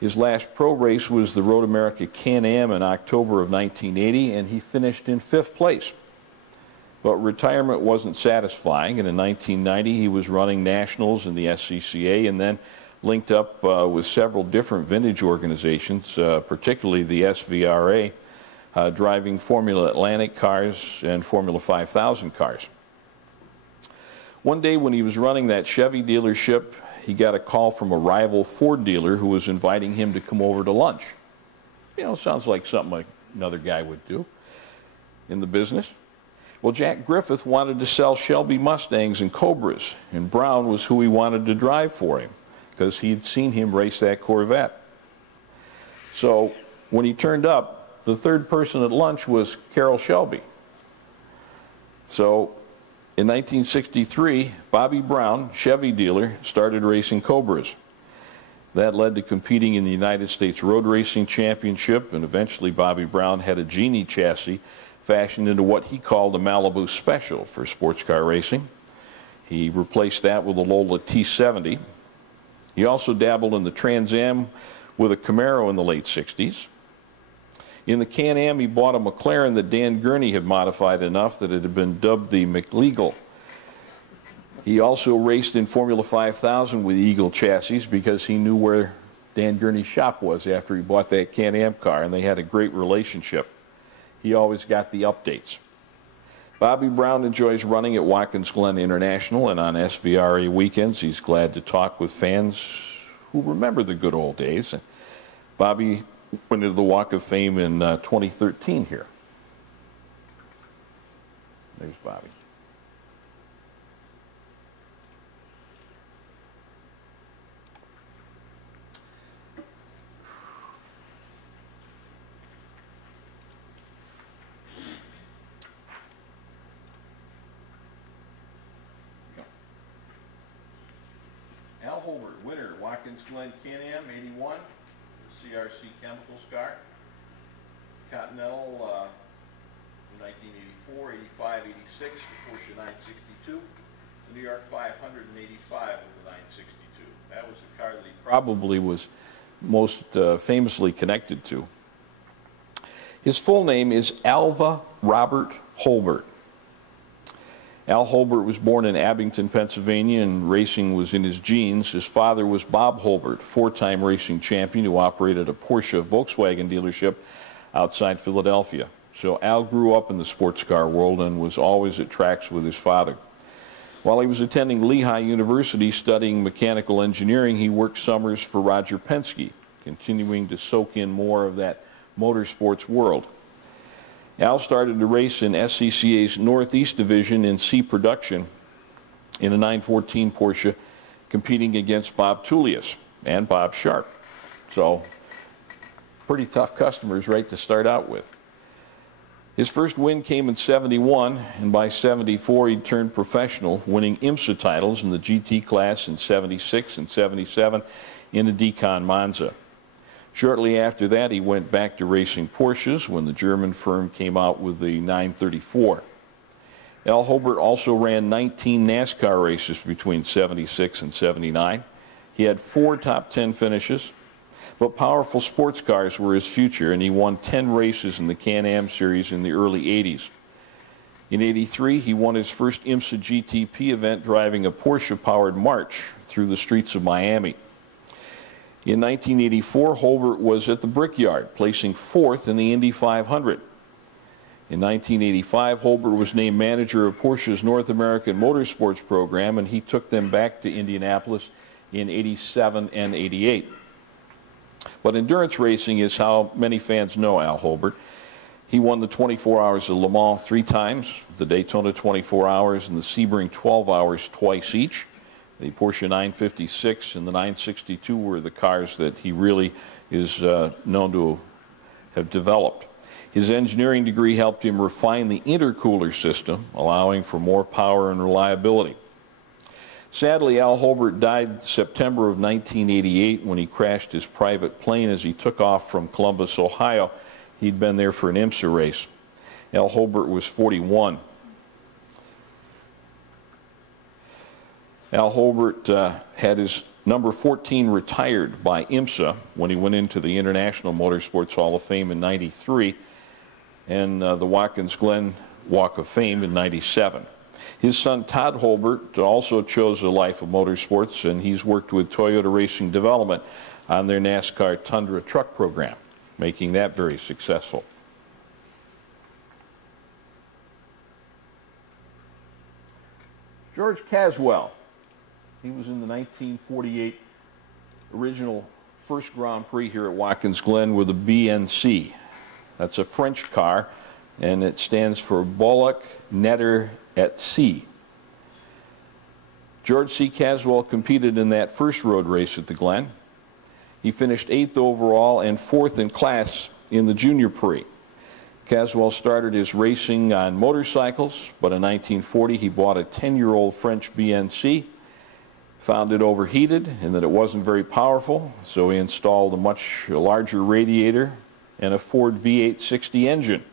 His last pro race was the Road America Can-Am in October of 1980, and he finished in 5th place. But retirement wasn't satisfying, and in 1990 he was running nationals in the SCCA and then linked up with several different vintage organizations, particularly the SVRA, driving Formula Atlantic cars and Formula 5000 cars. One day when he was running that Chevy dealership, he got a call from a rival Ford dealer who was inviting him to come over to lunch. You know, sounds like something another guy would do in the business. Well, Jack Griffith wanted to sell Shelby Mustangs and Cobras, and Brown was who he wanted to drive for him because he'd seen him race that Corvette. So when he turned up, the 3rd person at lunch was Carroll Shelby. So in 1963, Bobby Brown, Chevy dealer, started racing Cobras. That led to competing in the United States Road Racing Championship, and eventually Bobby Brown had a Genie chassis fashioned into what he called a Malibu Special for sports car racing. He replaced that with a Lola T70. He also dabbled in the Trans Am with a Camaro in the late '60s. In the Can-Am, he bought a McLaren that Dan Gurney had modified enough that it had been dubbed the McLegal. He also raced in Formula 5000 with Eagle chassis because he knew where Dan Gurney's shop was after he bought that Can-Am car, and they had a great relationship. He always got the updates. Bobby Brown enjoys running at Watkins Glen International, and on SVRA weekends, he's glad to talk with fans who remember the good old days. Bobby went into the Walk of Fame in 2013 here. There's Bobby. Hobart, winner, Watkins Glen Can-Am, 81, the CRC Chemicals car. Continental, 1984, 85, 86, the Porsche 962. The New York 500 and 85 with the 962. That was the car that he probably was most famously connected to. His full name is Alva Robert Hobart. Al Hobart was born in Abington, Pennsylvania, and racing was in his genes. His father was Bob Hobart, four-time racing champion who operated a Porsche Volkswagen dealership outside Philadelphia. So Al grew up in the sports car world and was always at tracks with his father. While he was attending Lehigh University studying mechanical engineering, he worked summers for Roger Penske, continuing to soak in more of that motorsports world. Al started to race in SCCA's Northeast Division in C production in a 914 Porsche, competing against Bob Tullius and Bob Sharp. So, pretty tough customers right to start out with. His first win came in '71, and by '74 he turned professional, winning IMSA titles in the GT class in '76 and '77 in the Decon Monza. Shortly after that, he went back to racing Porsches when the German firm came out with the 934. Al Hobart also ran 19 NASCAR races between '76 and '79. He had 4 top 10 finishes, but powerful sports cars were his future, and he won 10 races in the Can-Am series in the early '80s. In '83, he won his first IMSA GTP event driving a Porsche-powered March through the streets of Miami. In 1984, Hobart was at the Brickyard, placing 4th in the Indy 500. In 1985, Hobart was named manager of Porsche's North American Motorsports program, and he took them back to Indianapolis in '87 and '88. But endurance racing is how many fans know Al Hobart. He won the 24 Hours of Le Mans 3 times, the Daytona 24 Hours and the Sebring 12 Hours twice each. The Porsche 956 and the 962 were the cars that he really is known to have developed. His engineering degree helped him refine the intercooler system, allowing for more power and reliability. Sadly, Al Hobart died September of 1988 when he crashed his private plane as he took off from Columbus, Ohio. He'd been there for an IMSA race. Al Hobart was 41. Al Hobart had his number 14 retired by IMSA when he went into the International Motorsports Hall of Fame in '93 and the Watkins Glen Walk of Fame in '97. His son Todd Hobart also chose a life of motorsports, and he's worked with Toyota Racing Development on their NASCAR Tundra truck program, making that very successful. George Caswell. He was in the 1948 original first Grand Prix here at Watkins Glen with a BNC. That's a French car, and it stands for Bullock Netter at Sea. George C. Caswell competed in that first road race at the Glen. He finished 8th overall and 4th in class in the Junior Prix. Caswell started his racing on motorcycles, but in 1940 he bought a 10-year-old French BNC, found it overheated and that it wasn't very powerful, so he installed a much larger radiator and a Ford V860 engine.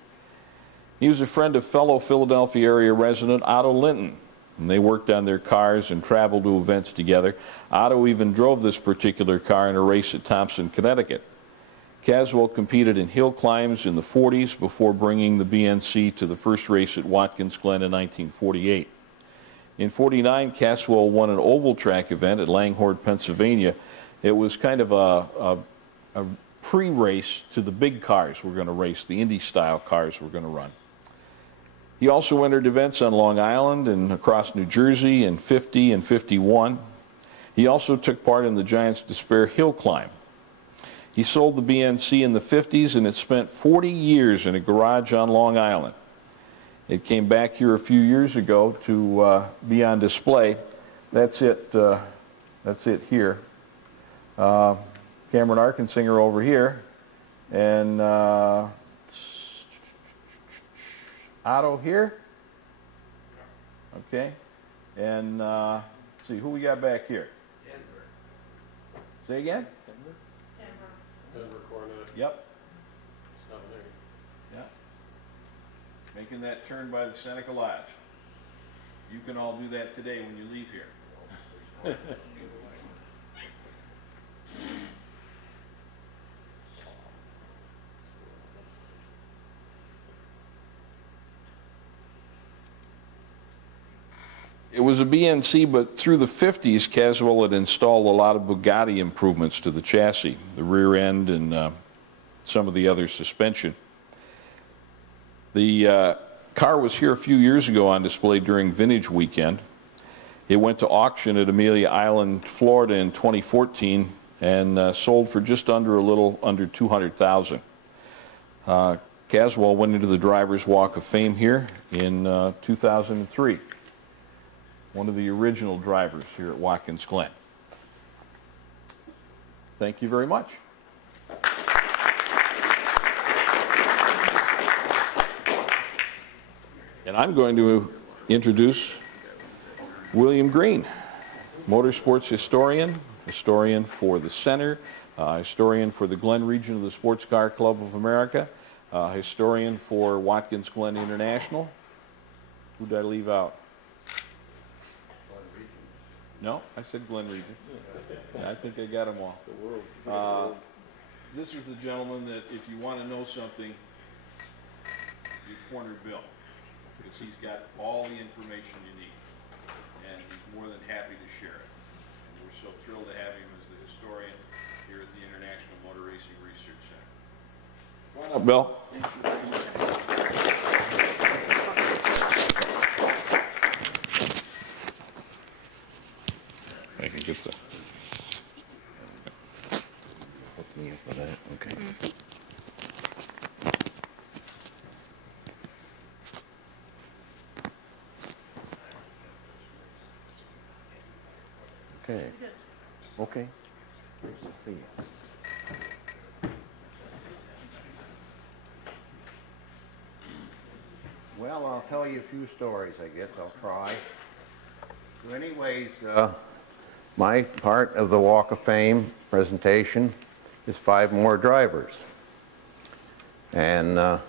He was a friend of fellow Philadelphia area resident Otto Linton, and they worked on their cars and traveled to events together. Otto even drove this particular car in a race at Thompson, Connecticut. Caswell competed in hill climbs in the '40s before bringing the BNC to the first race at Watkins Glen in 1948. In '49, Caswell won an oval track event at Langhorne, Pennsylvania. It was kind of a pre-race to the big cars we're going to race, the Indy-style cars we're going to run. He also entered events on Long Island and across New Jersey in '50 and '51. He also took part in the Giants Despair hill climb. He sold the BNC in the '50s, and it spent 40 years in a garage on Long Island. It came back here a few years ago to be on display. That's it here. Cameron Arkensinger over here, and Otto here. Okay, and let's see who we got back here. Say again? Denver Cornet. Yep. Something. Yeah. Making that turn by the Seneca Lodge. You can all do that today when you leave here. It was a BNC, but through the 50s, Caswell had installed a lot of Bugatti improvements to the chassis, the rear end and some of the other suspension. The car was here a few years ago on display during Vintage Weekend. It went to auction at Amelia Island, Florida in 2014 and sold for just a little under $200,000. Caswell went into the Drivers' Walk of Fame here in 2003. One of the original drivers here at Watkins Glen. Thank you very much. And I'm going to introduce William Green, motorsports historian, historian for the Center, historian for the Glen region of the Sports Car Club of America, historian for Watkins Glen International. Who did I leave out? No, I said Glen region. Yeah, I think I got them all. This is the gentleman that if you want to know something, you corner Bill, because he's got all the information you need, and he's more than happy to share it. And we're so thrilled to have him as the historian here at the International Motor Racing Research Center. Come on up, Bill. I can get the... Hook me up with that, okay. Okay. Okay. Where's the fee? Well, I'll tell you a few stories, I guess I'll try. So anyways, my part of the Walk of Fame presentation is 5 more drivers. And I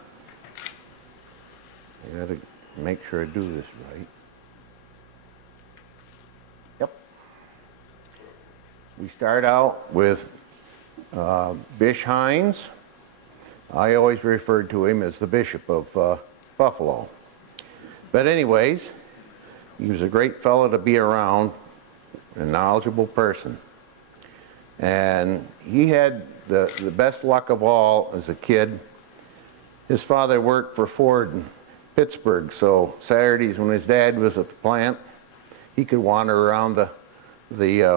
gotta make sure I do this right. Yep. We start out with Bish Heinz. I always referred to him as the Bishop of Buffalo. But anyways, he was a great fellow to be around, a knowledgeable person. And he had the best luck of all as a kid. His father worked for Ford in Pittsburgh, so Saturdays when his dad was at the plant, he could wander around the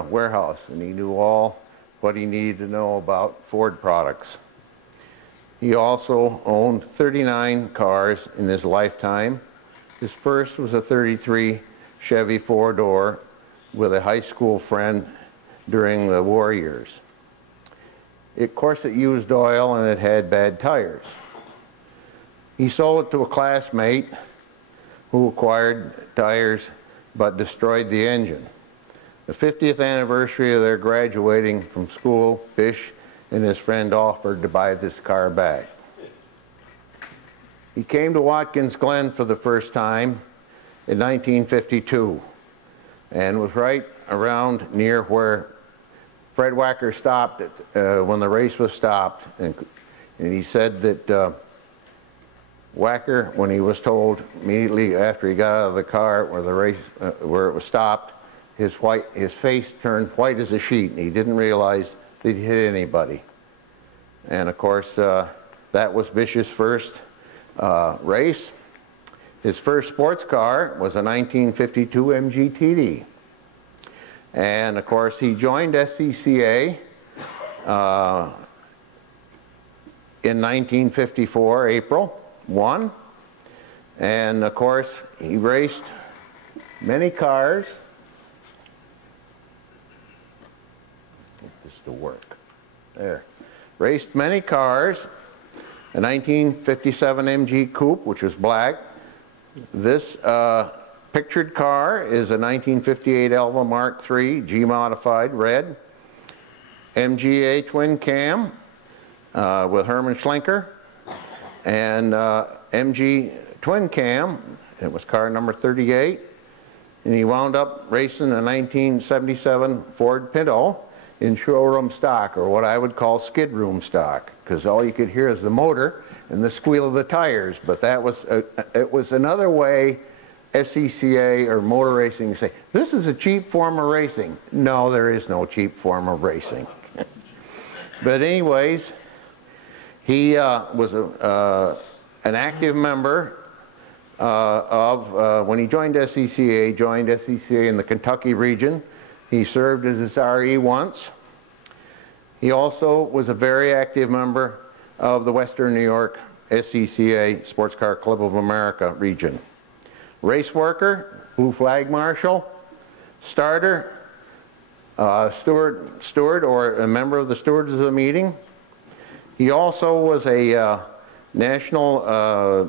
warehouse, and he knew all what he needed to know about Ford products. He also owned 39 cars in his lifetime. His first was a 33 Chevy 4-door with a high school friend during the war years. Of course, it used oil and it had bad tires. He sold it to a classmate who acquired tires but destroyed the engine. The 50th anniversary of their graduating from school, Bish and his friend offered to buy this car back. He came to Watkins Glen for the first time in 1952 and was right around near where Fred Wacker stopped when the race was stopped. And he said that Wacker, when he was told immediately after he got out of the car where the race, where it was stopped, his face turned white as a sheet, and he didn't realize that he hit anybody. And of course, that was Bish's first race. His first sports car was a 1952 MGTD. And of course, he joined SCCA in 1954, April 1. And of course, he raced many cars. Get this to work. There. Raced many cars. A 1957 MG Coupe, which was black. This pictured car is a 1958 Alva Mark III, G-modified, red. MGA twin cam with Herman Schlenker, and MG twin cam, it was car number 38, and he wound up racing a 1977 Ford Pinto in showroom stock, or what I would call skid room stock, because all you could hear is the motor and the squeal of the tires. But that was it was another way SCCA or motor racing say, this is a cheap form of racing. No, there is no cheap form of racing. But anyways, he was an active member when he joined SCCA in the Kentucky region. He served as his RE once. He also was a very active member of the Western New York SCCA, Sports Car Club of America region. Race worker, blue flag marshal, starter, steward or a member of the stewards of the meeting. He also was a National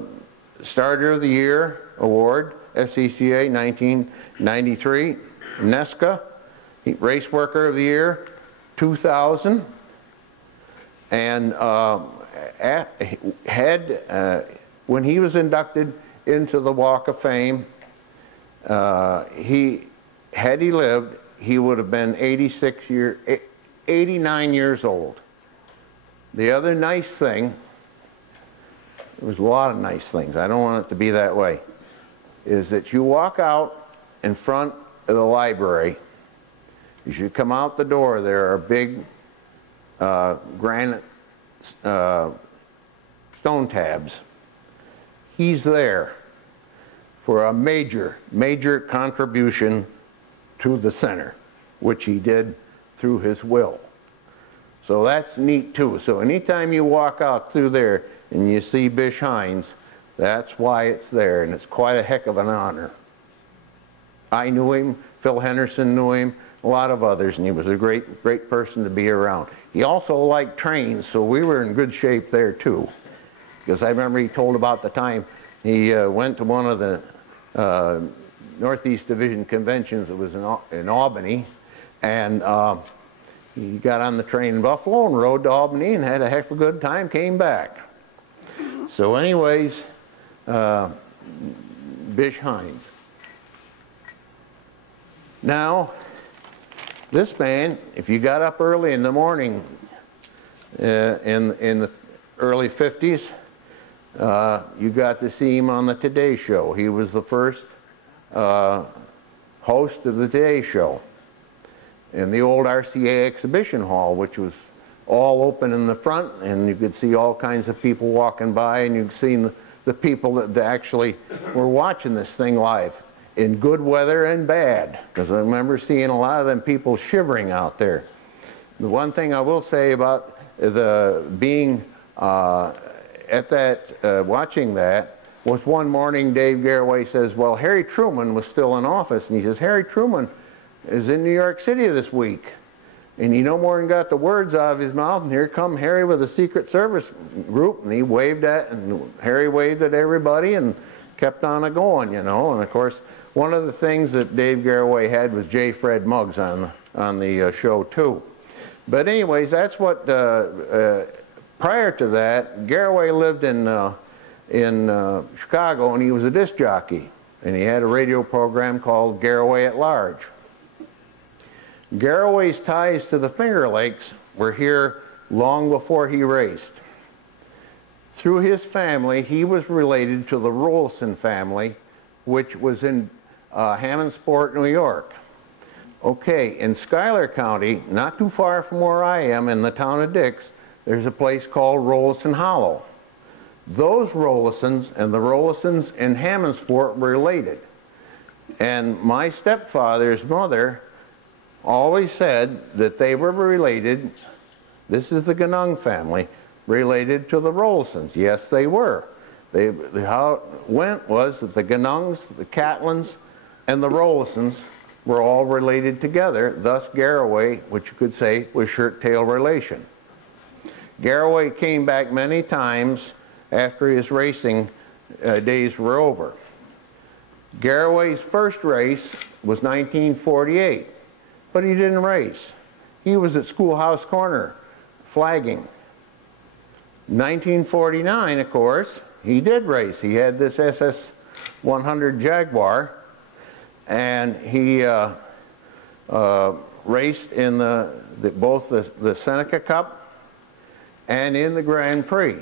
Starter of the Year Award, SCCA 1993, NESCA, Race Worker of the Year 2000, and when he was inducted into the Walk of Fame, had he lived, he would have been 89 years old. The other nice thing, there was a lot of nice things, I don't want it to be that way, is that you walk out in front of the library, you should come out the door, there are big granite stone tabs. He's there for a major, major contribution to the center, which he did through his will. So that's neat too. So anytime you walk out through there and you see Bish Heinz, that's why it's there, and it's quite a heck of an honor. I knew him, Phil Henderson knew him, a lot of others, and he was a great, great person to be around. He also liked trains, so we were in good shape there too. Because I remember he told about the time he went to one of the Northeast Division conventions. It was in Albany, and he got on the train in Buffalo and rode to Albany and had a heck of a good time, came back. So anyways, Bish Heinz. Now, this man, if you got up early in the morning in the early 50s, you got to see him on the Today Show. He was the first host of the Today Show in the old RCA exhibition hall, which was all open in the front, and you could see all kinds of people walking by, and you'd see the people that actually were watching this thing live in good weather and bad, because I remember seeing a lot of them people shivering out there. The one thing I will say about being at that, watching that, was one morning Dave Garraway says, well, Harry Truman was still in office, and he says, Harry Truman is in New York City this week. And he no more than got the words out of his mouth, and here come Harry with a Secret Service group, and he waved at, and Harry waved at everybody and kept on a-going, you know. And of course, one of the things that Dave Garraway had was J. Fred Muggs on the show too. But anyways, that's what, prior to that, Garraway lived in Chicago, and he was a disc jockey. And he had a radio program called Garraway at Large. Garraway's ties to the Finger Lakes were here long before he raced. Through his family, he was related to the Rolson family, which was in Hammondsport, New York. Okay, in Schuyler County, not too far from where I am, in the town of Dix, there's a place called Rollison Hollow. Those Rollisons and the Rollisons in Hammondsport were related. And my stepfather's mother always said that they were related, this is the Ganung family, related to the Rollisons. Yes, they were. How it went was that the Ganungs, the Catlins, and the Rollisons were all related together, thus Garraway, which you could say was shirt-tail relation. Garraway came back many times after his racing days were over. Garraway's first race was 1948, but he didn't race. he was at Schoolhouse Corner flagging. 1949, of course, he did race. He had this SS 100 Jaguar, and he raced in both the Seneca Cup and in the Grand Prix.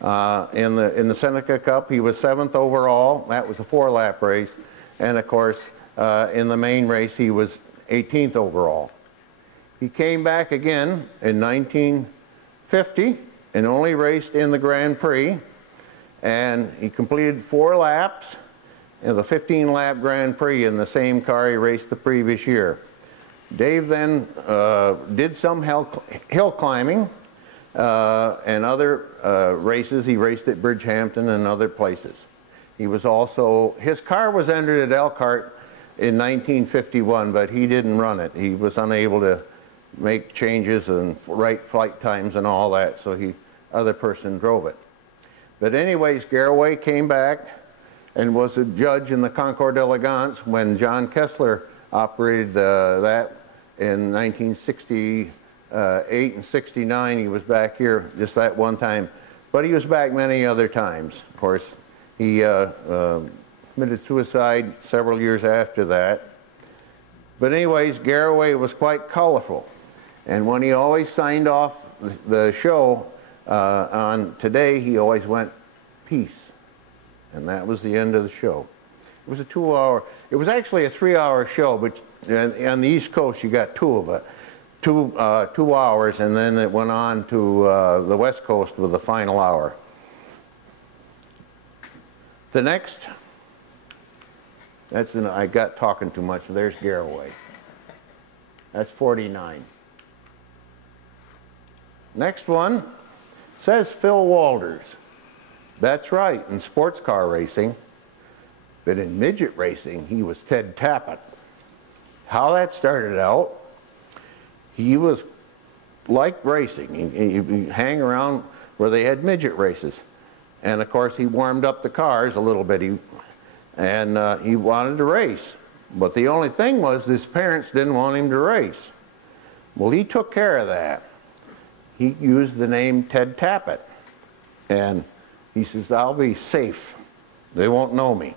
In the Seneca Cup, he was 7th overall. That was a 4-lap race. And of course, in the main race, he was 18th overall. He came back again in 1950 and only raced in the Grand Prix. And he completed 4 laps in the 15-lap Grand Prix in the same car he raced the previous year. Dave then did some hill climbing and other races. He raced at Bridgehampton and other places. He was also, his car was entered at Elkhart in 1951, but he didn't run it. He was unable to make changes and right flight times and all that, so other person drove it. But anyways, Garraway came back and was a judge in the Concours d'Elegance when John Kessler operated that in 1968 and 69. He was back here just that one time, but he was back many other times. Of course, he committed suicide several years after that. But anyways, Garraway was quite colorful. And when he always signed off the show on Today, he always went, "Peace." And that was the end of the show. It was a 2-hour, it was actually a 3-hour show, but on the East Coast you got 2 of it. 2 hours, and then it went on to the West Coast with the final hour. The next, I got talking too much. There's Garraway. That's 49. Next one says Phil Walters. That's right, in sports car racing. But in midget racing, he was Ted Tappett. How that started out, he was like racing. He'd hang around where they had midget races. And of course, he warmed up the cars a little bit, and he wanted to race. But the only thing was his parents didn't want him to race. Well, he took care of that. He used the name Ted Tappett. And he says, "I'll be safe. They won't know me."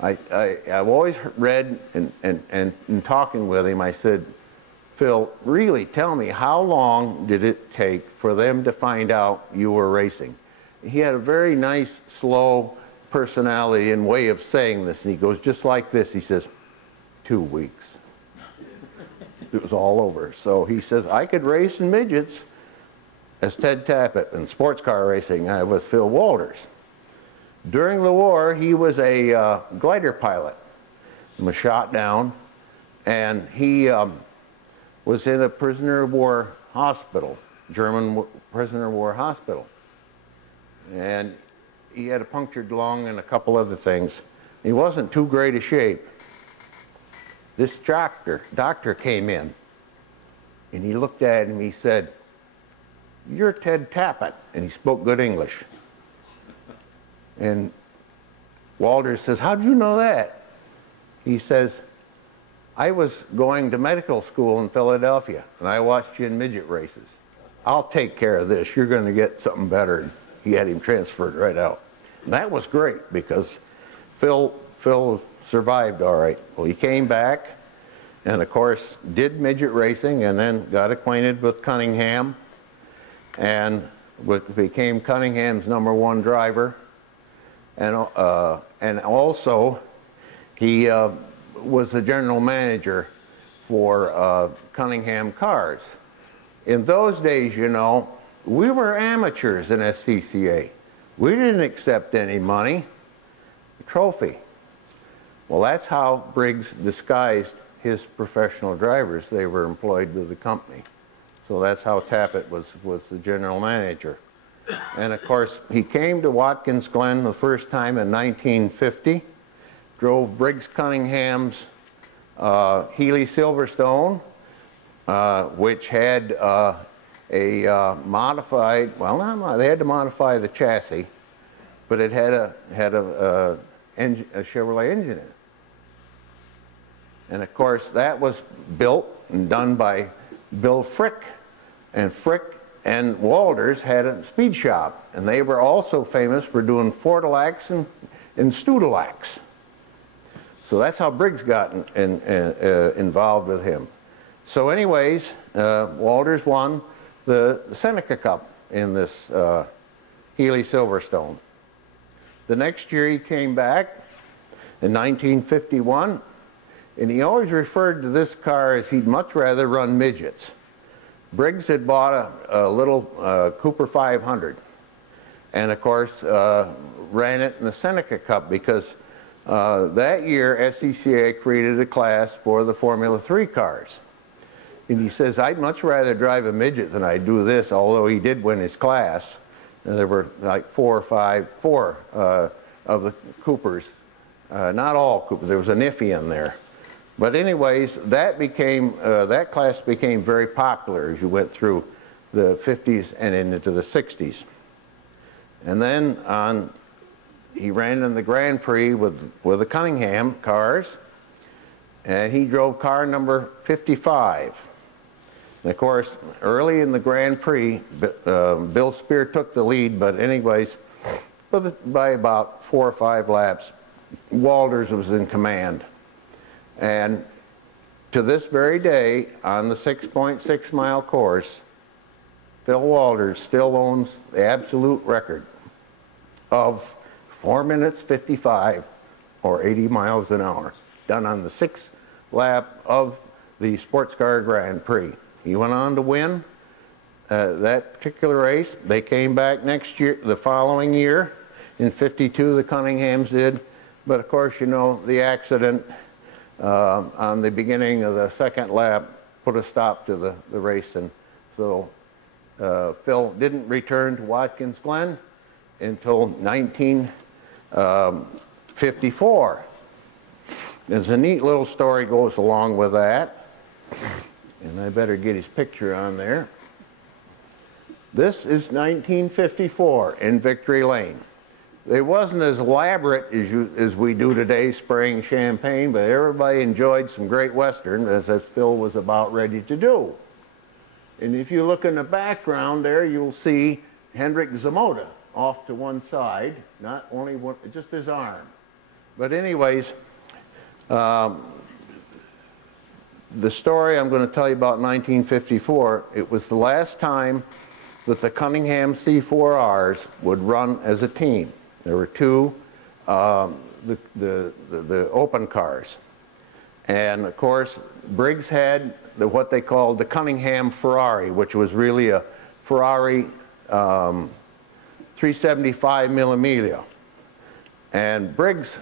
I've always read, and in talking with him, I said, "Phil, really tell me, how long did it take for them to find out you were racing?" He had a very nice, slow personality and way of saying this. And he goes just like this. He says, 2 weeks. It was all over. So he says, I could race in midgets as Ted Tappett. In sports car racing, I was Phil Walters. During the war, he was a glider pilot. He was shot down, and he was in a prisoner of war hospital, German prisoner of war hospital. And he had a punctured lung and a couple other things. He wasn't too great a shape. This doctor came in, and he looked at him, he said, "You're Ted Tappett," and he spoke good English. And Walters says, "How'd you know that?" He says, "I was going to medical school in Philadelphia, and I watched you in midget races. I'll take care of this. You're going to get something better." And he had him transferred right out. And that was great, because Phil survived all right. Well, he came back, and of course did midget racing, and then got acquainted with Cunningham, and became Cunningham's #1 driver. And also, he was the general manager for Cunningham cars. In those days, you know, we were amateurs in SCCA. We didn't accept any money. Trophy. Well, that's how Briggs disguised his professional drivers. They were employed with the company. So that's how Tappett was the general manager. And of course, he came to Watkins Glen the first time in 1950, drove Briggs Cunningham's Healy Silverstone, which had a modified, well, they had to modify the chassis, but it had a Chevrolet engine in it. And of course, that was built and done by Bill Frick. And Frick and Walters had a speed shop, and they were also famous for doing Fortilacs and Studelacs. So that's how Briggs got involved with him. So anyways, Walters won the Seneca Cup in this Healy Silverstone. The next year he came back in 1951, and he always referred to this car as he'd much rather run midgets. Briggs had bought a little Cooper 500, and of course ran it in the Seneca Cup because that year SCCA created a class for the Formula 3 cars. And he says, I'd much rather drive a midget than I do this, although he did win his class. And there were like four of the Coopers. Not all Coopers, there was an iffy in there. But anyways, that class became very popular as you went through the 50s and into the 60s. And then he ran in the Grand Prix with the Cunningham cars, and he drove car number 55. And of course, early in the Grand Prix, Bill Speer took the lead, but anyways, by about 4 or 5 laps, Walters was in command. And to this very day, on the 6.6 mile course, Phil Walters still owns the absolute record of 4 minutes 55 or 80 miles an hour, done on the 6th lap of the Sports Car Grand Prix. He went on to win that particular race. They came back next year, the following year, in 52, the Cunninghams did. But of course, you know, the accident on the beginning of the 2nd lap put a stop to the race. And so Phil didn't return to Watkins Glen until 1954. There's a neat little story goes along with that. And I better get his picture on there. This is 1954 in Victory Lane. It wasn't as elaborate as we do today, spraying champagne, but everybody enjoyed some Great Western, as Phil was about ready to do. And if you look in the background there, you'll see Hendrik Zamota off to one side, not only one, just his arm. But anyways, the story I'm going to tell you about 1954, it was the last time that the Cunningham C4Rs would run as a team. There were 2, the open cars. And of course, Briggs had what they called the Cunningham Ferrari, which was really a Ferrari 375 Mille. And Briggs,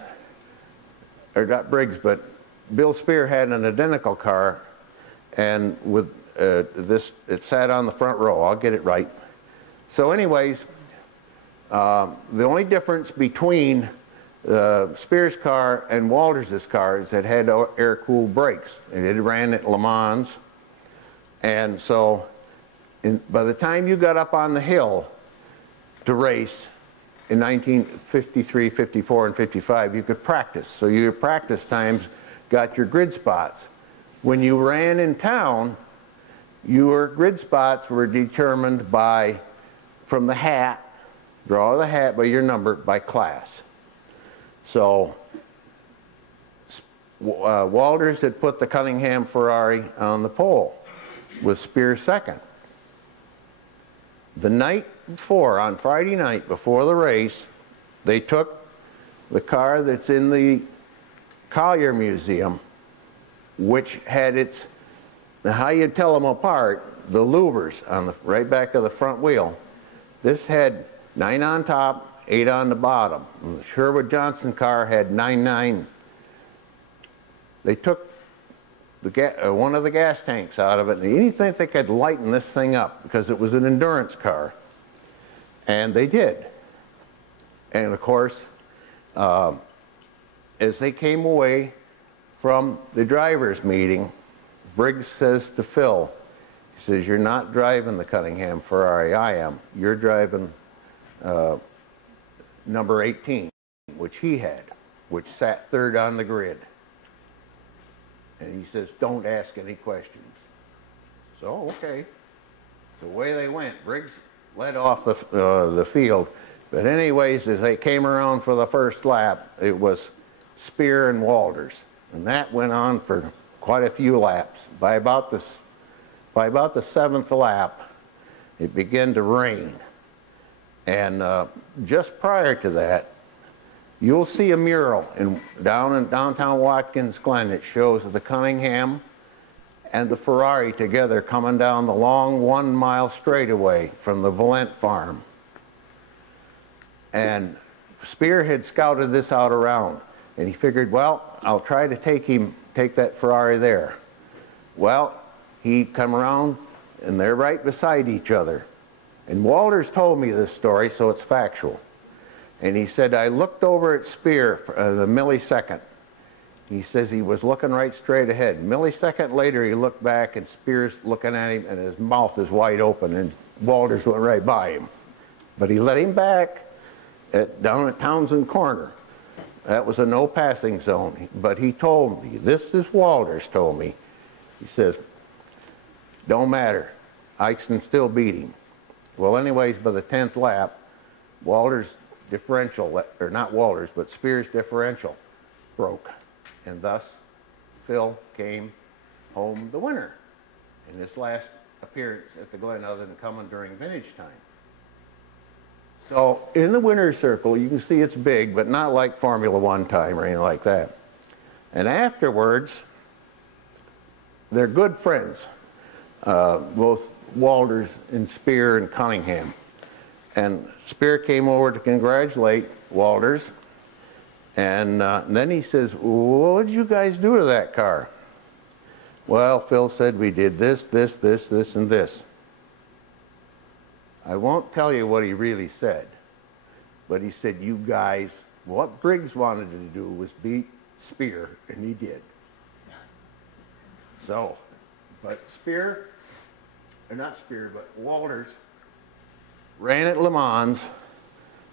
or not Briggs, but Bill Speer had an identical car, and with it sat on the front row. I'll get it right. So anyways, the only difference between Speer's car and Walters' car is it had air-cooled brakes, and it ran at Le Mans. And so by the time you got up on the hill to race in 1953, 54, and 55, you could practice. So your practice times got your grid spots. When you ran in town, your grid spots were determined by, from the hat, draw the hat by your number, by class. So Walters had put the Cunningham Ferrari on the pole with Speer second. The night before, on Friday night before the race, they took the car that's in the Collier Museum, which had its, how you tell them apart, the louvers on the right back of the front wheel. This had 9 on top, 8 on the bottom. And the Sherwood Johnson car had 9-9. They took one of the gas tanks out of it, and they didn't think they could lighten this thing up because it was an endurance car. And they did. And of course, as they came away from the driver's meeting, Briggs says to Phil, he says, "You're not driving the Cunningham Ferrari, I am. You're driving number 18, which he had, which sat third on the grid." And he says, "Don't ask any questions." So, okay. So away they went. Briggs led off the field. But anyways, as they came around for the first lap, it was Speer and Walters. And that went on for quite a few laps. By about the 7th lap, it began to rain. And just prior to that, you'll see a mural down in downtown Watkins Glen. It shows the Cunningham and the Ferrari together coming down the long 1-mile straightaway from the Valent farm. And Speer had scouted this out around, and he figured, well, I'll try to take that Ferrari there. Well, he come around, and they're right beside each other. And Walters told me this story, so it's factual. And he said, I looked over at Speer the millisecond. He says he was looking right straight ahead. Millisecond later, he looked back, and Speer's looking at him, and his mouth is wide open, and Walters went right by him. But he let him back down at Townsend Corner. That was a no passing zone. But he told me, this is Walters told me, he says, don't matter, I can still beat him. Well, anyways, by the 10th lap, Walters' differential, or not Walters, but Speer's differential broke. And thus, Phil came home the winner in his last appearance at the Glen, other than coming during vintage time. So in the winner's circle, you can see it's big, but not like Formula One time or anything like that. And afterwards, they're good friends, both Walters and Speer and Cunningham. And Speer came over to congratulate Walters. And then he says, what did you guys do to that car? Well, Phil said we did this, this, this, this, and this. I won't tell you what he really said, but he said, you guys, what Briggs wanted to do was beat Speer, and he did. So, but Speer, or not Speer, but Walters ran at Le Mans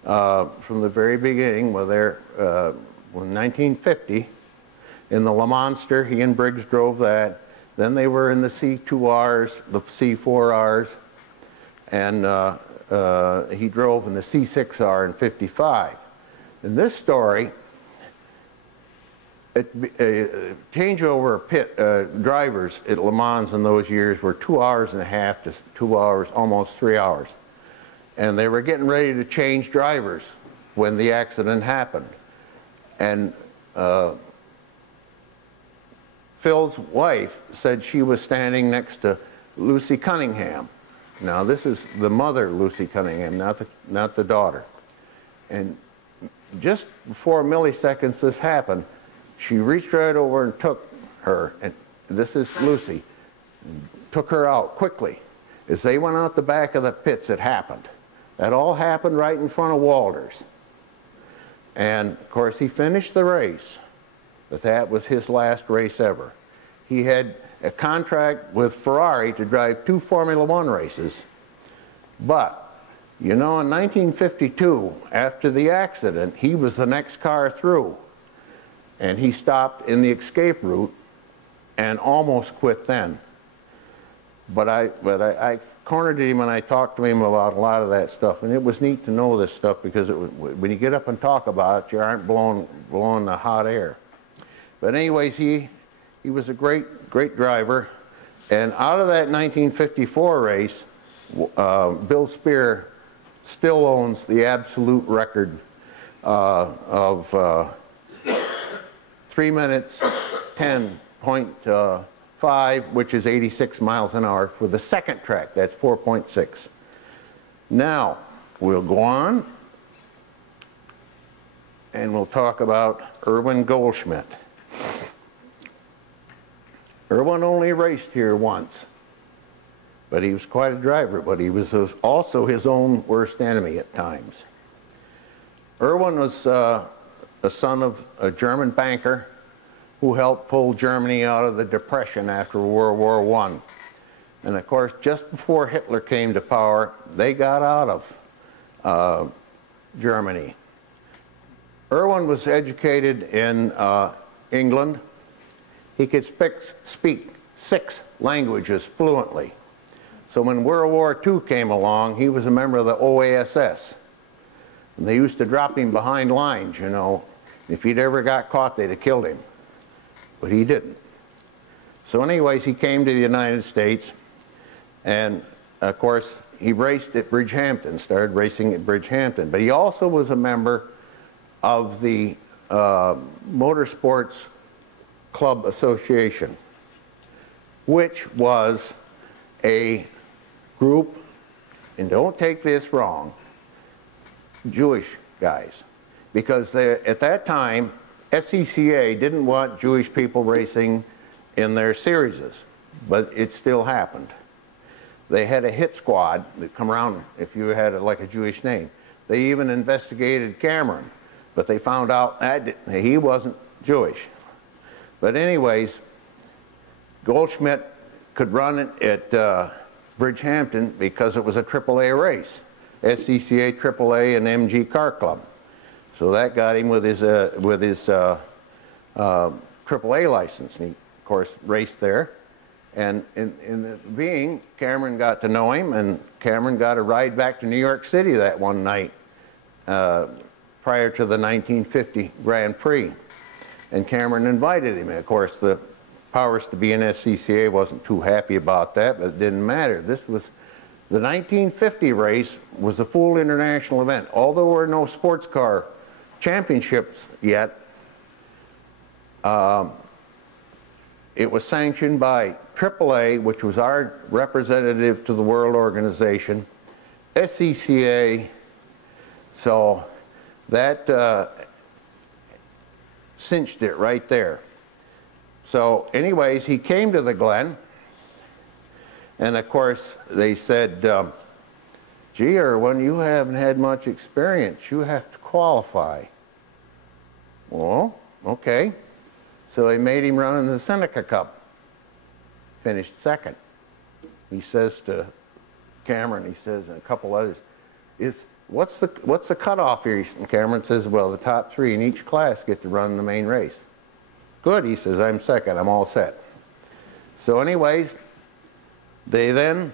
from the very beginning. Well, there, in 1950, in the Le Monster, he and Briggs drove that. Then they were in the C2Rs, the C4Rs, and he drove in the C6R in 55. In this story, changeover pit drivers at Le Mans in those years were 2 hours and a half to 2 hours, almost 3 hours. And they were getting ready to change drivers when the accident happened. And Phil's wife said she was standing next to Lucy Cunningham. Now this is the mother, Lucy Cunningham, not the daughter. And just before milliseconds this happened, she reached right over and took her, and this is Lucy, took her out quickly. As they went out the back of the pits, it happened. That all happened right in front of Walters. And of course he finished the race, but that was his last race ever. He had a contract with Ferrari to drive 2 Formula One races, but you know, in 1952, after the accident, he was the next car through, and he stopped in the escape route and almost quit then. But I cornered him and I talked to him about a lot of that stuff, and it was neat to know this stuff, because when you get up and talk about it, you aren't blowing the hot air. But anyways, he was a great driver, and out of that 1954 race, Bill Speer still owns the absolute record of 3 minutes 10.5, which is 86 miles an hour for the second track. That's 4.6. Now, we'll go on and we'll talk about Erwin Goldschmidt. Erwin only raced here once, but he was quite a driver, but he was also his own worst enemy at times. Erwin was a son of a German banker who helped pull Germany out of the Depression after World War I. And of course, just before Hitler came to power, they got out of Germany. Erwin was educated in England. He could speak 6 languages fluently. So when World War II came along, he was a member of the OASS. And they used to drop him behind lines, you know. If he'd ever got caught, they'd have killed him. But he didn't. So anyways, he came to the United States, and of course, he raced at Bridgehampton, started racing at Bridgehampton. But he also was a member of the Motorsports Club Association, which was a group, and don't take this wrong, Jewish guys. Because at that time, SCCA didn't want Jewish people racing in their series, but it still happened. They had a hit squad that come around if you had like a Jewish name. They even investigated Cameron, but they found out that he wasn't Jewish. But anyways, Goldschmidt could run it at Bridgehampton because it was a AAA race, SCCA, AAA, and MG Car Club. So that got him with his AAA license. And he, of course, raced there. And in the being, Cameron got to know him, and Cameron got a ride back to New York City that one night prior to the 1950 Grand Prix. And Cameron invited him. And of course, the powers to be in SCCA wasn't too happy about that, but it didn't matter. This was the 1950 race was a full international event. Although there were no sports car championships yet, it was sanctioned by AAA, which was our representative to the World Organization, SCCA, so that cinched it right there. So anyways, he came to the Glen, and of course they said, gee, Erwin, you haven't had much experience, you have to qualify. Well, okay. So they made him run in the Seneca Cup. Finished second. He says to Cameron, he says, and a couple others, what's the cutoff here? And Cameron says, well, the top 3 in each class get to run the main race. Good, he says, I'm second, I'm all set. So anyways, they then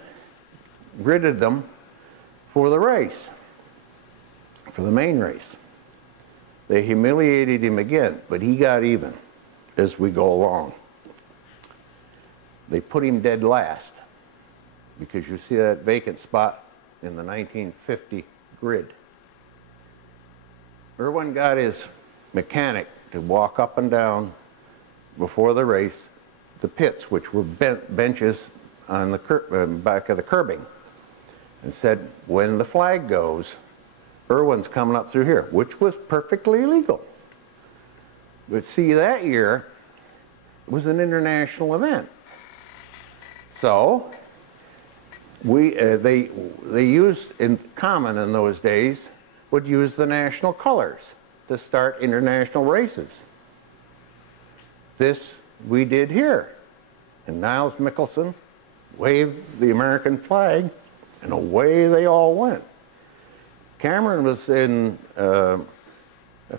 gridded them for the race, for the main race. They humiliated him again, but he got even as we go along. They put him dead last because you see that vacant spot in the 1950 grid. Erwin got his mechanic to walk up and down before the race the pits, which were benches on the back of the curbing, and said, when the flag goes, Erwin's coming up through here, which was perfectly legal. But see, that year, it was an international event. So, they used, in common in those days, would use the national colors to start international races. This we did here. And Niles Mickelson waved the American flag, and away they all went. Cameron was in a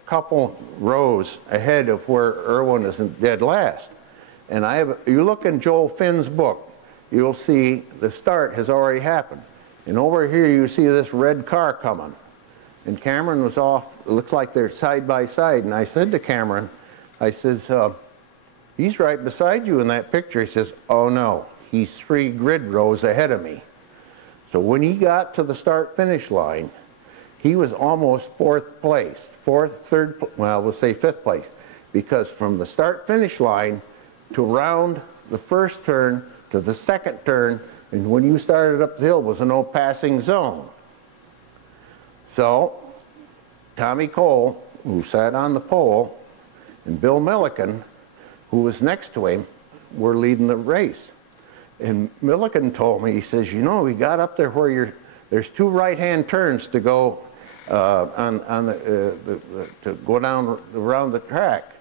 couple rows ahead of where Erwin is dead last. And you look in Joel Finn's book, you'll see the start has already happened. And over here you see this red car coming. And Cameron was off, it looks like they're side by side. And I said to Cameron, I says, he's right beside you in that picture. He says, oh no, he's 3 grid rows ahead of me. So when he got to the start-finish line, he was almost 4th place, 3rd, well, we'll say 5th place, because from the start-finish line to around the first turn to the second turn, and when you started up the hill, was a no passing zone. So Tommy Cole, who sat on the pole, and Bill Milliken, who was next to him, were leading the race. And Milliken told me, he says, you know, we got up there where there's 2 right-hand turns to go to go down around the track.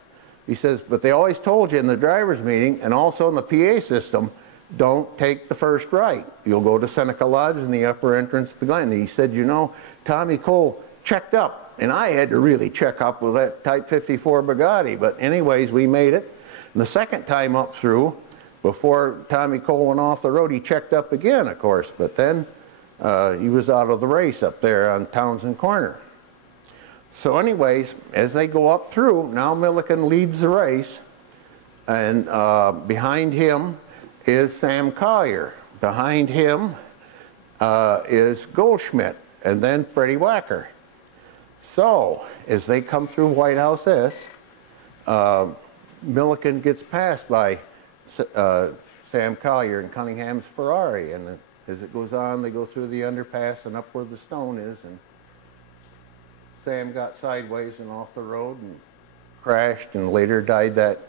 He says, but they always told you in the driver's meeting and also in the PA system, don't take the first right. You'll go to Seneca Lodge in the upper entrance to the Glen. And he said, you know, Tommy Cole checked up, and I had to really check up with that Type 54 Bugatti. But anyways, we made it. And the second time up through, Before Tommy Cole went off the road, he checked up again, of course, but then he was out of the race up there on Townsend Corner. So anyways, as they go up through, now Milliken leads the race, and behind him is Sam Collier. Behind him is Goldschmidt, and then Freddie Wacker. So, as they come through White House S, Milliken gets passed by Sam Collier and Cunningham's Ferrari, and as it goes on, they go through the underpass and up where the stone is, and Sam got sideways and off the road and crashed and later died that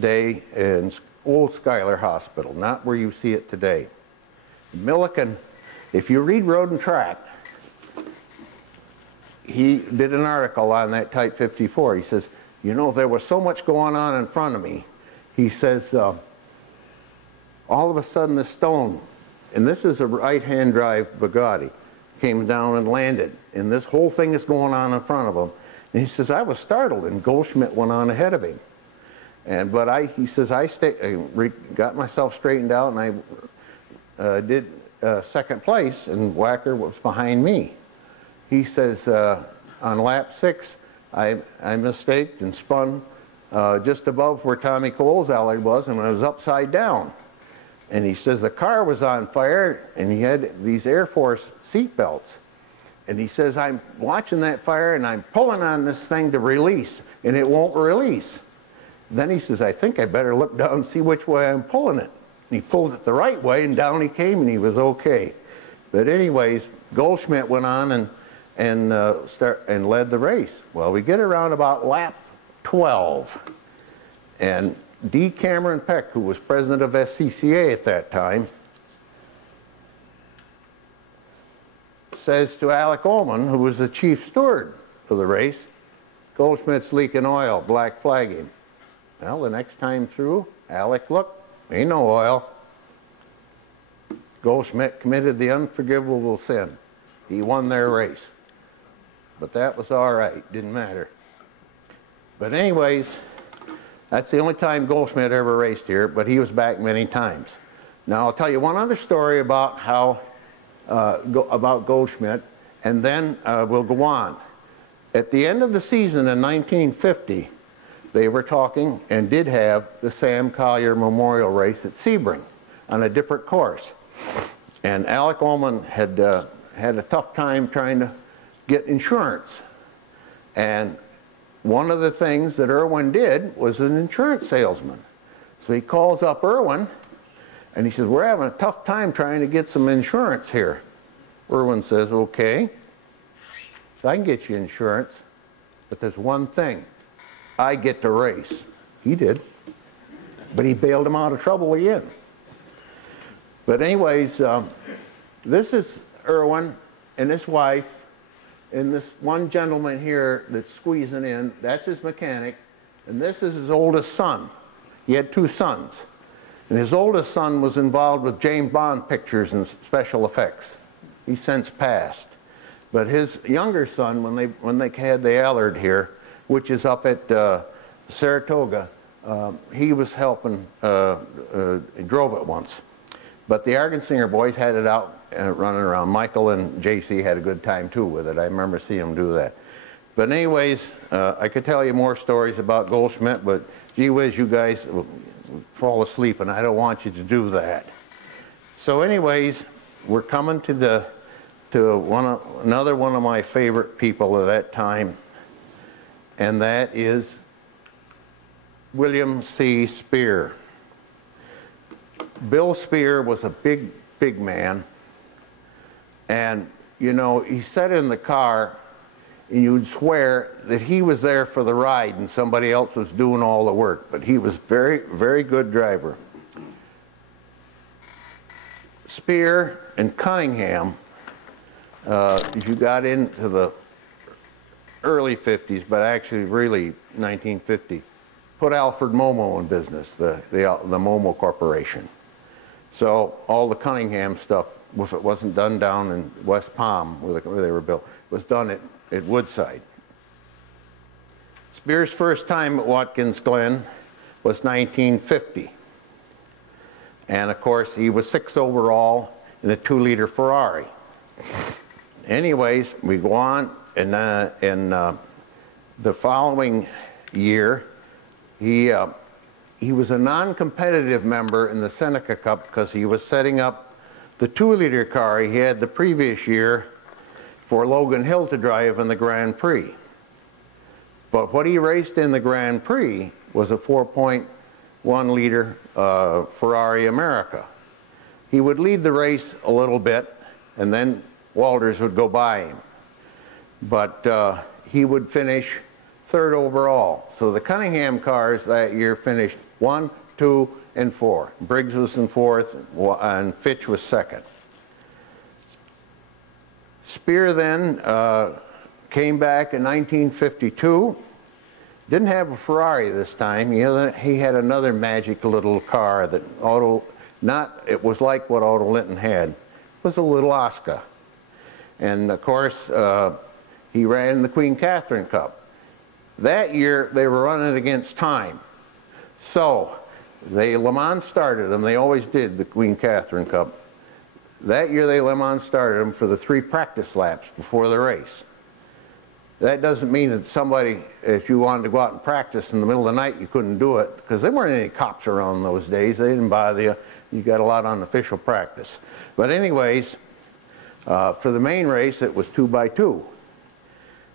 day in Old Schuyler Hospital, not where you see it today. Milliken, if you read Road and Track, he did an article on that Type 54. He says, you know, there was so much going on in front of me. He says, all of a sudden the stone, and this is a right-hand drive Bugatti, came down and landed, and this whole thing is going on in front of him. And he says, I was startled, and Goldschmidt went on ahead of him. But he says, I got myself straightened out, and I did second place, and Wacker was behind me. He says, on lap 6, I mistaked and spun just above where Tommy Cole's alley was, and I was upside down. And he says the car was on fire, and he had these Air Force seat belts. And he says, I'm watching that fire, and I'm pulling on this thing to release, and it won't release. Then he says, I think I better look down and see which way I'm pulling it. And he pulled it the right way, and down he came, and he was okay. But anyways, Goldschmidt went on and led the race. Well, we get around about lap 12, and D. Cameron Peck, who was president of SCCA at that time, says to Alec Ullman, who was the chief steward of the race, Goldschmidt's leaking oil, black flagging. Well, the next time through, Alec looked, ain't no oil. Goldschmidt committed the unforgivable sin. He won their race. But that was all right, didn't matter. But anyways, that's the only time Goldschmidt ever raced here, but he was back many times. Now I'll tell you one other story about about Goldschmidt, and then we'll go on. At the end of the season in 1950, they were talking and did have the Sam Collier Memorial Race at Sebring on a different course. And Alec Ullman had had a tough time trying to get insurance. And one of the things that Irwin did was an insurance salesman. So he calls up Irwin, and he says, we're having a tough time trying to get some insurance here. Irwin says, okay, so I can get you insurance, but there's one thing. I get to race. He did. But he bailed him out of trouble again. But anyways, this is Irwin and his wife, and this one gentleman here that's squeezing in, that's his mechanic, and this is his oldest son. He had 2 sons. And his oldest son was involved with James Bond pictures and special effects. He's since passed. But his younger son, when they had the Allard here, which is up at Saratoga, he was helping, he drove it once. But the Argensinger boys had it out running around. Michael and JC had a good time too with it. I remember seeing them do that. But anyways, I could tell you more stories about Goldschmidt, but gee whiz, you guys will fall asleep, and I don't want you to do that. So anyways, we're coming to another one of my favorite people of that time, and that is William C. Speer. Bill Speer was a big, big man, and you know, he sat in the car and you'd swear that he was there for the ride and somebody else was doing all the work, but he was very, very good driver. Speer and Cunningham, as you got into the early 50s, but actually really 1950, put Alfred Momo in business, the Momo Corporation. So all the Cunningham stuff, if it wasn't done down in West Palm where they were built, was done at Woodside. Speer's first time at Watkins Glen was 1950. And of course, he was 6th overall in a 2-liter Ferrari. Anyways, we go on, and the following year, he was a non-competitive member in the Seneca Cup because he was setting up the 2-liter car he had the previous year for Logan Hill to drive in the Grand Prix. But what he raced in the Grand Prix was a 4.1-liter Ferrari America. He would lead the race a little bit, and then Walters would go by him. But he would finish 3rd overall. So the Cunningham cars that year finished 1, 2, and 4. Briggs was in 4th, and Fitch was 2nd. Speer then came back in 1952. Didn't have a Ferrari this time. He had another magic little car that it was like what Otto Linton had. It was a little Oscar. And of course, he ran the Queen Catherine Cup. That year, they were running against time. So, Le Mans started them. They always did, the Queen Catherine Cup. That year, Le Mans started them for the 3 practice laps before the race. That doesn't mean that somebody, if you wanted to go out and practice in the middle of the night, you couldn't do it, because there weren't any cops around those days. They didn't bother you. You got a lot on official practice. But anyways, for the main race, it was 2x2.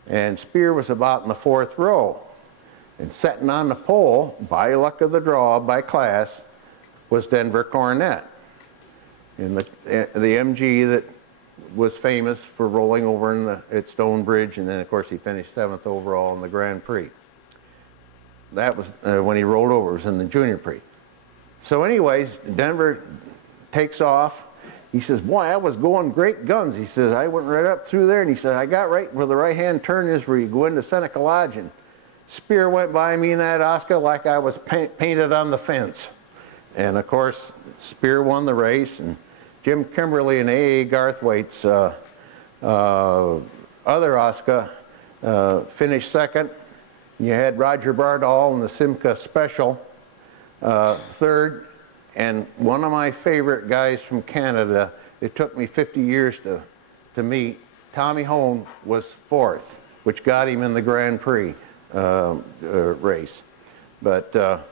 And Speer was about in the 4th row. And sitting on the pole, by luck of the draw, by class, was Denver Cornet. And the MG that was famous for rolling over at Stonebridge, and then of course he finished 7th overall in the Grand Prix. That was when he rolled over, it was in the Junior Prix. So anyways, Denver takes off. He says, boy, I was going great guns. He says, I went right up through there, and he said, I got right where the right-hand turn is where you go into Seneca Lodge, and Speer went by me in that Oscar like I was painted on the fence. And of course, Speer won the race, and Jim Kimberly and A.A. Garthwaite's other Oscar finished 2nd. You had Roger Bardall in the Simca Special 3rd. And one of my favorite guys from Canada, it took me 50 years to meet, Tommy Hone was 4th, which got him in the Grand Prix race. But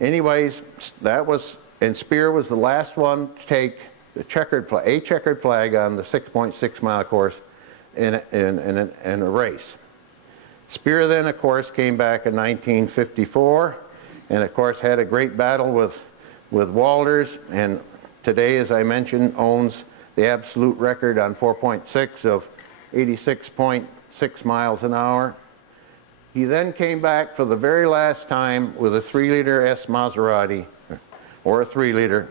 anyways, that was, and Speer was the last one to take the checkered flag on the 6.6 mile course in a race. Speer then, of course, came back in 1954, and of course had a great battle with Walters, and today, as I mentioned, owns the absolute record on 4.6 of 86.6 miles an hour. He then came back for the very last time with a 3-liter S Maserati, or a 3-liter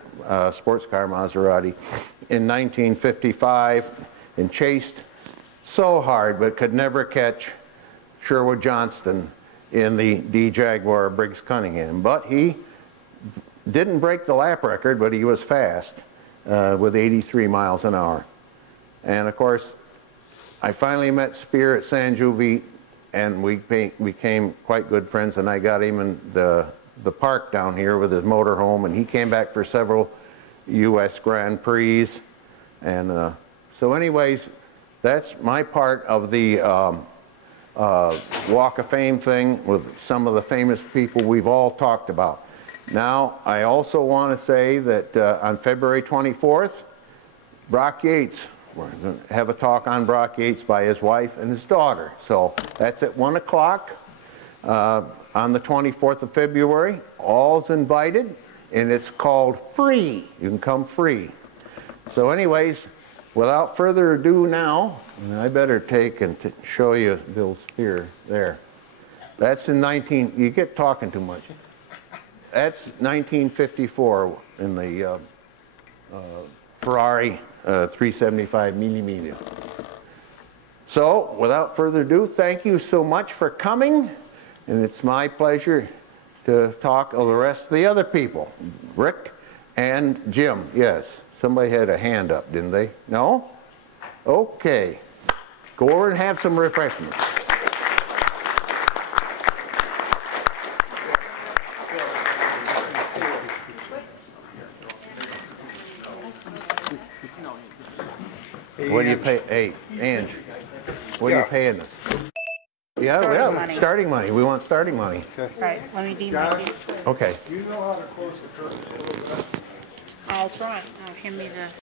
sports car Maserati, in 1955, and chased so hard but could never catch Sherwood Johnston in the D Jaguar Briggs Cunningham. But he didn't break the lap record, but he was fast with 83 miles an hour. And of course, I finally met Speer at San Jovite, and we became quite good friends, and I got him in the park down here with his motorhome, and he came back for several U.S. Grand Prix. And so anyways, that's my part of the Walk of Fame thing with some of the famous people we've all talked about. Now, I also want to say that on February 24th, Brock Yates, we're going to have a talk on Brock Yates by his wife and his daughter. So that's at 1 o'clock on the 24th of February. All's invited, and it's called Free. You can come free. So anyways, without further ado now, and I better take and show you Bill Speer there. That's in you get talking too much. That's 1954 in the Ferrari 375 Mille. So, without further ado, thank you so much for coming, and it's my pleasure to talk to the rest of the other people. Rick and Jim, yes. Somebody had a hand up, didn't they? No? Okay. Go over and have some refreshments. What do you pay, hey, Ange, what are you paying us? Yeah, Starting yeah, money. starting money, we want starting money. Right, let me demark it. Okay. You know how to close the curtains a little bit? I'll try. Hand me the